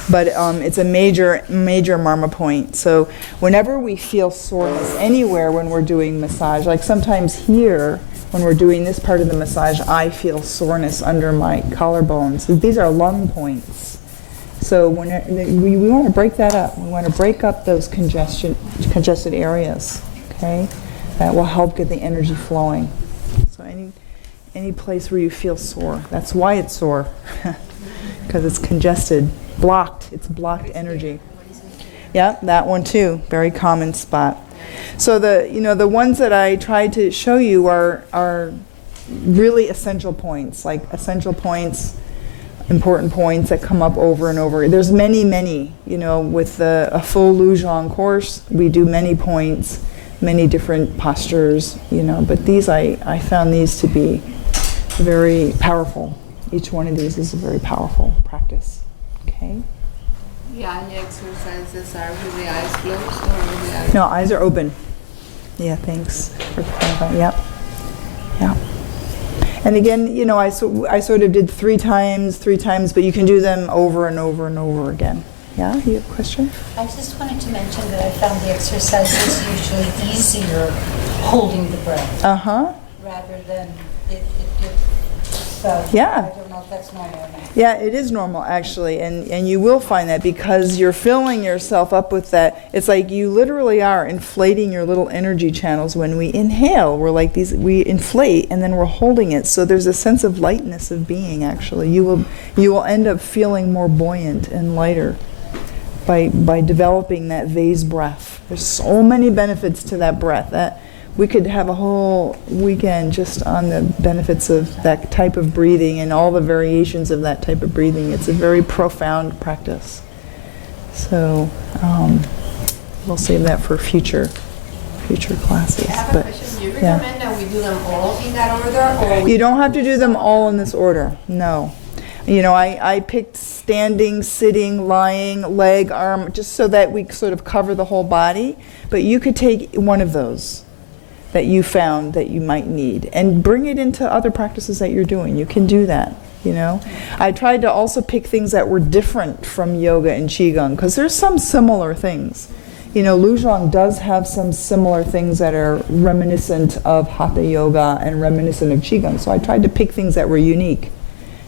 But it's a major, major marma point. So whenever we feel soreness anywhere when we're doing massage, like sometimes here, when we're doing this part of the massage, I feel soreness under my collarbones. These are lung points. So we want to break that up. We want to break up those congested areas, okay? That will help get the energy flowing. So any place where you feel sore, that's why it's sore, because it's congested, blocked. It's blocked energy. Yeah, that one too, very common spot. So the ones that I tried to show you are really essential points, like essential points, important points that come up over and over. There's many, with a full Luzhong course, we do many points, many different postures, but these, I found these to be very powerful. Each one of these is a very powerful practice, okay? Yeah, and the exercises are with the eyes closed or with the eyes? No, eyes are open. Yeah, thanks for clarifying. Yep. Yeah. And again, I sort of did three times, but you can do them over and over and over again. Yeah, you have a question? I just wanted to mention that I found the exercises usually easier holding the breath. Rather than so Yeah. I don't know if that's normal or not. Yeah, it is normal actually, and you will find that because you're filling yourself up with that. It's like you literally are inflating your little energy channels. When we inhale, we're like these, we inflate and then we're holding it. So there's a sense of lightness of being actually. You will end up feeling more buoyant and lighter by developing that vase breath. There's so many benefits to that breath. That we could have a whole weekend just on the benefits of that type of breathing and all the variations of that type of breathing. It's a very profound practice. So we'll save that for future classes. I have a question. Do you recommend that we do them all in that order? Or You don't have to do them all in this order, no. I picked standing, sitting, lying, leg, arm, just so that we sort of cover the whole body. But you could take one of those that you found that you might need and bring it into other practices that you're doing. You can do that, I tried to also pick things that were different from yoga and qigong because there's some similar things. Luzhong does have some similar things that are reminiscent of hatha yoga and reminiscent of qigong. So I tried to pick things that were unique,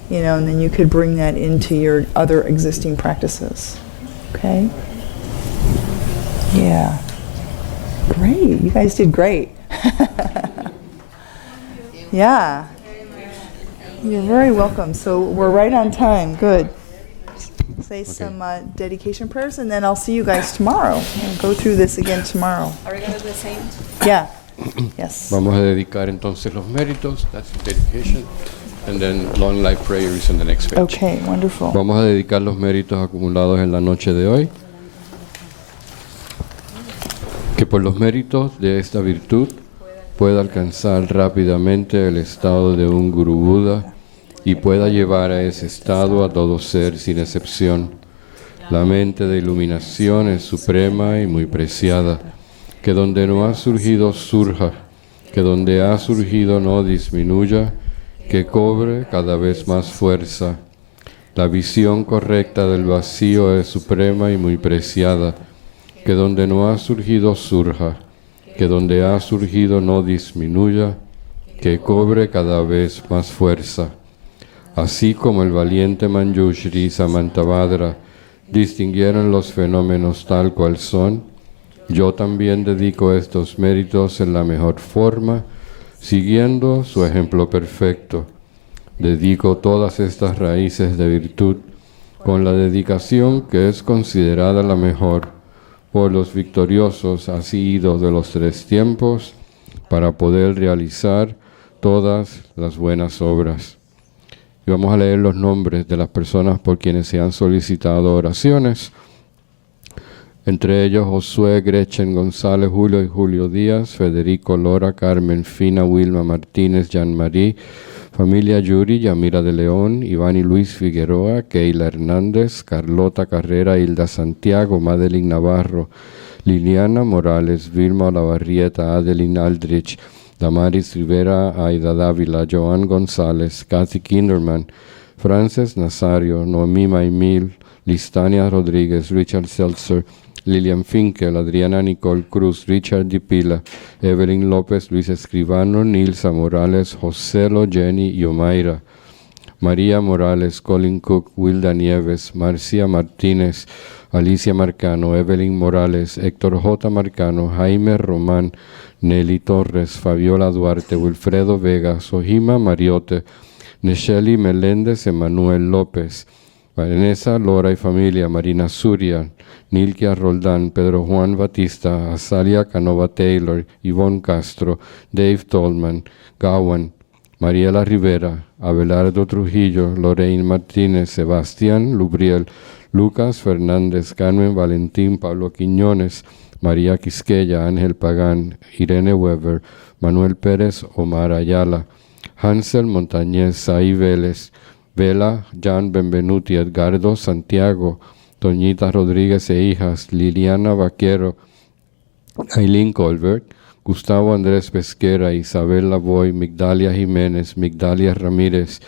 and then you could bring that into your other existing practices. Okay? Yeah. Great. You guys did great. Yeah. You're very welcome. So we're right on time. Good. Say some dedication prayers, and then I'll see you guys tomorrow. We'll go through this again tomorrow. Are we going to do the same? Yeah. Yes. Vamos a dedicar entonces los méritos, that's dedication, and then long life prayer is in the next page. Okay, wonderful. Vamos a dedicar los méritos acumulados en la noche de hoy. Que por los méritos de esta virtud pueda alcanzar rápidamente el estado de un Guru Buda y pueda llevar a ese estado a todo ser sin excepción. La mente de iluminación es suprema y muy preciada. Que donde no ha surgido surja, que donde ha surgido no disminuya, que cobre cada vez más fuerza. La visión correcta del vacío es suprema y muy preciada. Que donde no ha surgido surja, que donde ha surgido no disminuya, que cobre cada vez más fuerza. Así como el valiente Manjushri y Samantabhadra distinguieron los fenómenos tal cual son, yo también dedico estos méritos en la mejor forma, siguiendo su ejemplo perfecto. Dedico todas estas raíces de virtud con la dedicación que es considerada la mejor por los victoriosos asidos de los tres tiempos para poder realizar todas las buenas obras. Y vamos a leer los nombres de las personas por quienes se han solicitado oraciones. Entre ellos Josué, Gretchen, González, Julio y Julio Díaz, Federico, Lora, Carmen, Fina, Wilma, Martínez, Jean-Marie, Familia Yuri, Yamira de León, Iván y Luis Figueroa, Keila Hernández, Carlota Carrera, Hilda Santiago, Madeline Navarro, Liliana Morales, Vilma Olavarrieta, Adeline Aldrich, Damaris Rivera, Aida Dávila, Joan González, Kathy Kinderman, Frances Nazario, Noemí Maimil, Listania Rodríguez, Richard Seltzer, Lilian Finkel, Adriana Nicole Cruz, Richard Dipila, Evelyn López, Luis Escribano, Nilsa Morales, Joselo, Jenny y Omaira, María Morales, Colin Cook, Wilda Nieves, Marcia Martínez, Alicia Marcano, Evelyn Morales, Héctor J. Marcano, Jaime Román, Nelly Torres, Fabiola Duarte, Wilfredo Vega, Sojima Mariote, Necheli Meléndez, Emanuel López, Vanessa Lora y familia, Marina Suria, Nilkia Roldán, Pedro Juan Batista, Azalia Canova Taylor, Ivonne Castro, Dave Tolman, Gowan, Mariela Rivera, Abelardo Trujillo, Lorraine Martínez, Sebastián Lubriel, Lucas Fernández, Carmen Valentín, Pablo Quiñones, María Quisqueya, Ángel Pagán, Irene Weber, Manuel Pérez, Omar Ayala, Hansel Montañez, Saí Vélez, Vela, Jan Benvenuti, Edgardo Santiago, Toñita Rodríguez e hijas, Liliana Vaquero, Aileen Colbert, Gustavo Andrés Pesquera, Isabel Lavoy, Migdalia Jiménez, Migdalia Ramírez,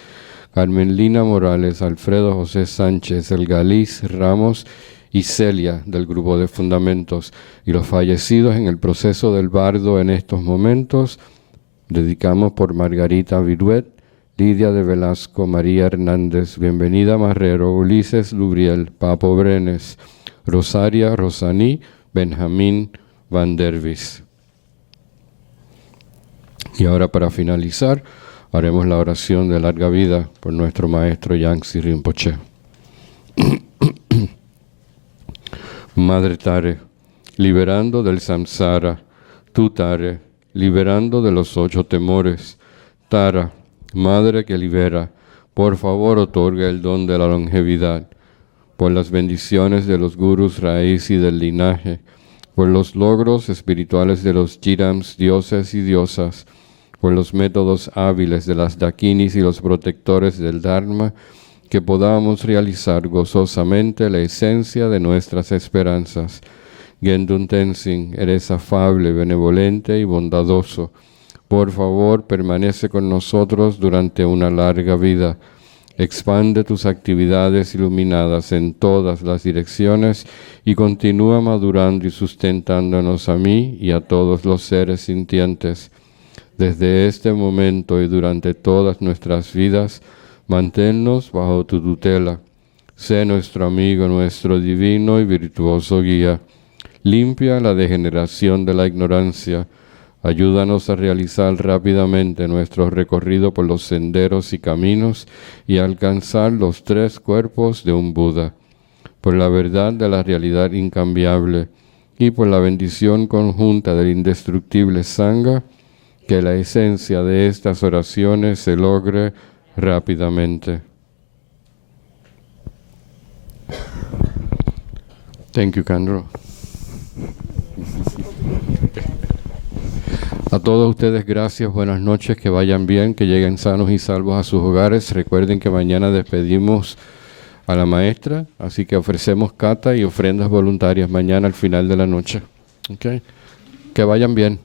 Carmen Lina Morales, Alfredo José Sánchez, El Galiz Ramos y Celia del Grupo de Fundamentos, y los fallecidos en el proceso del bardo en estos momentos, dedicamos por Margarita Viruet, Lidia de Velasco, María Hernández, Bienvenida Marrero, Ulises Lubriel, Papo Brenes, Rosaria Rosaní, Benjamín Van Dervis. Y ahora, para finalizar, haremos la oración de larga vida por nuestro maestro Yangtze Rinpoche. Madre Tare, liberando del samsara, tú Tare, liberando de los 8 temores, Tara, Madre que libera, por favor otorga el don de la longevidad, por las bendiciones de los gurus raíz y del linaje, por los logros espirituales de los jirams, dioses y diosas, por los métodos hábiles de las dakinis y los protectores del Dharma, que podamos realizar gozosamente la esencia de nuestras esperanzas. Gendun Tenzin, eres afable, benevolente y bondadoso. Por favor, permanece con nosotros durante una larga vida. Expande tus actividades iluminadas en todas las direcciones y continúa madurando y sustentándonos a mí y a todos los seres sintientes. Desde este momento y durante todas nuestras vidas, manténnos bajo tu tutela. Sé nuestro amigo, nuestro divino y virtuoso guía. Limpia la degeneración de la ignorancia. Ayúdanos a realizar rápidamente nuestro recorrido por los senderos y caminos y a alcanzar los 3 cuerpos de un Buda. Por la verdad de la realidad incambiable y por la bendición conjunta del indestructible Sangha, que la esencia de estas oraciones se logre rápidamente. Thank you, Khandro. A todos ustedes, gracias, buenas noches, que vayan bien, que lleguen sanos y salvos a sus hogares. Recuerden que mañana despedimos a la maestra, así que ofrecemos kata y ofrendas voluntarias mañana al final de la noche. Okay. Que vayan bien.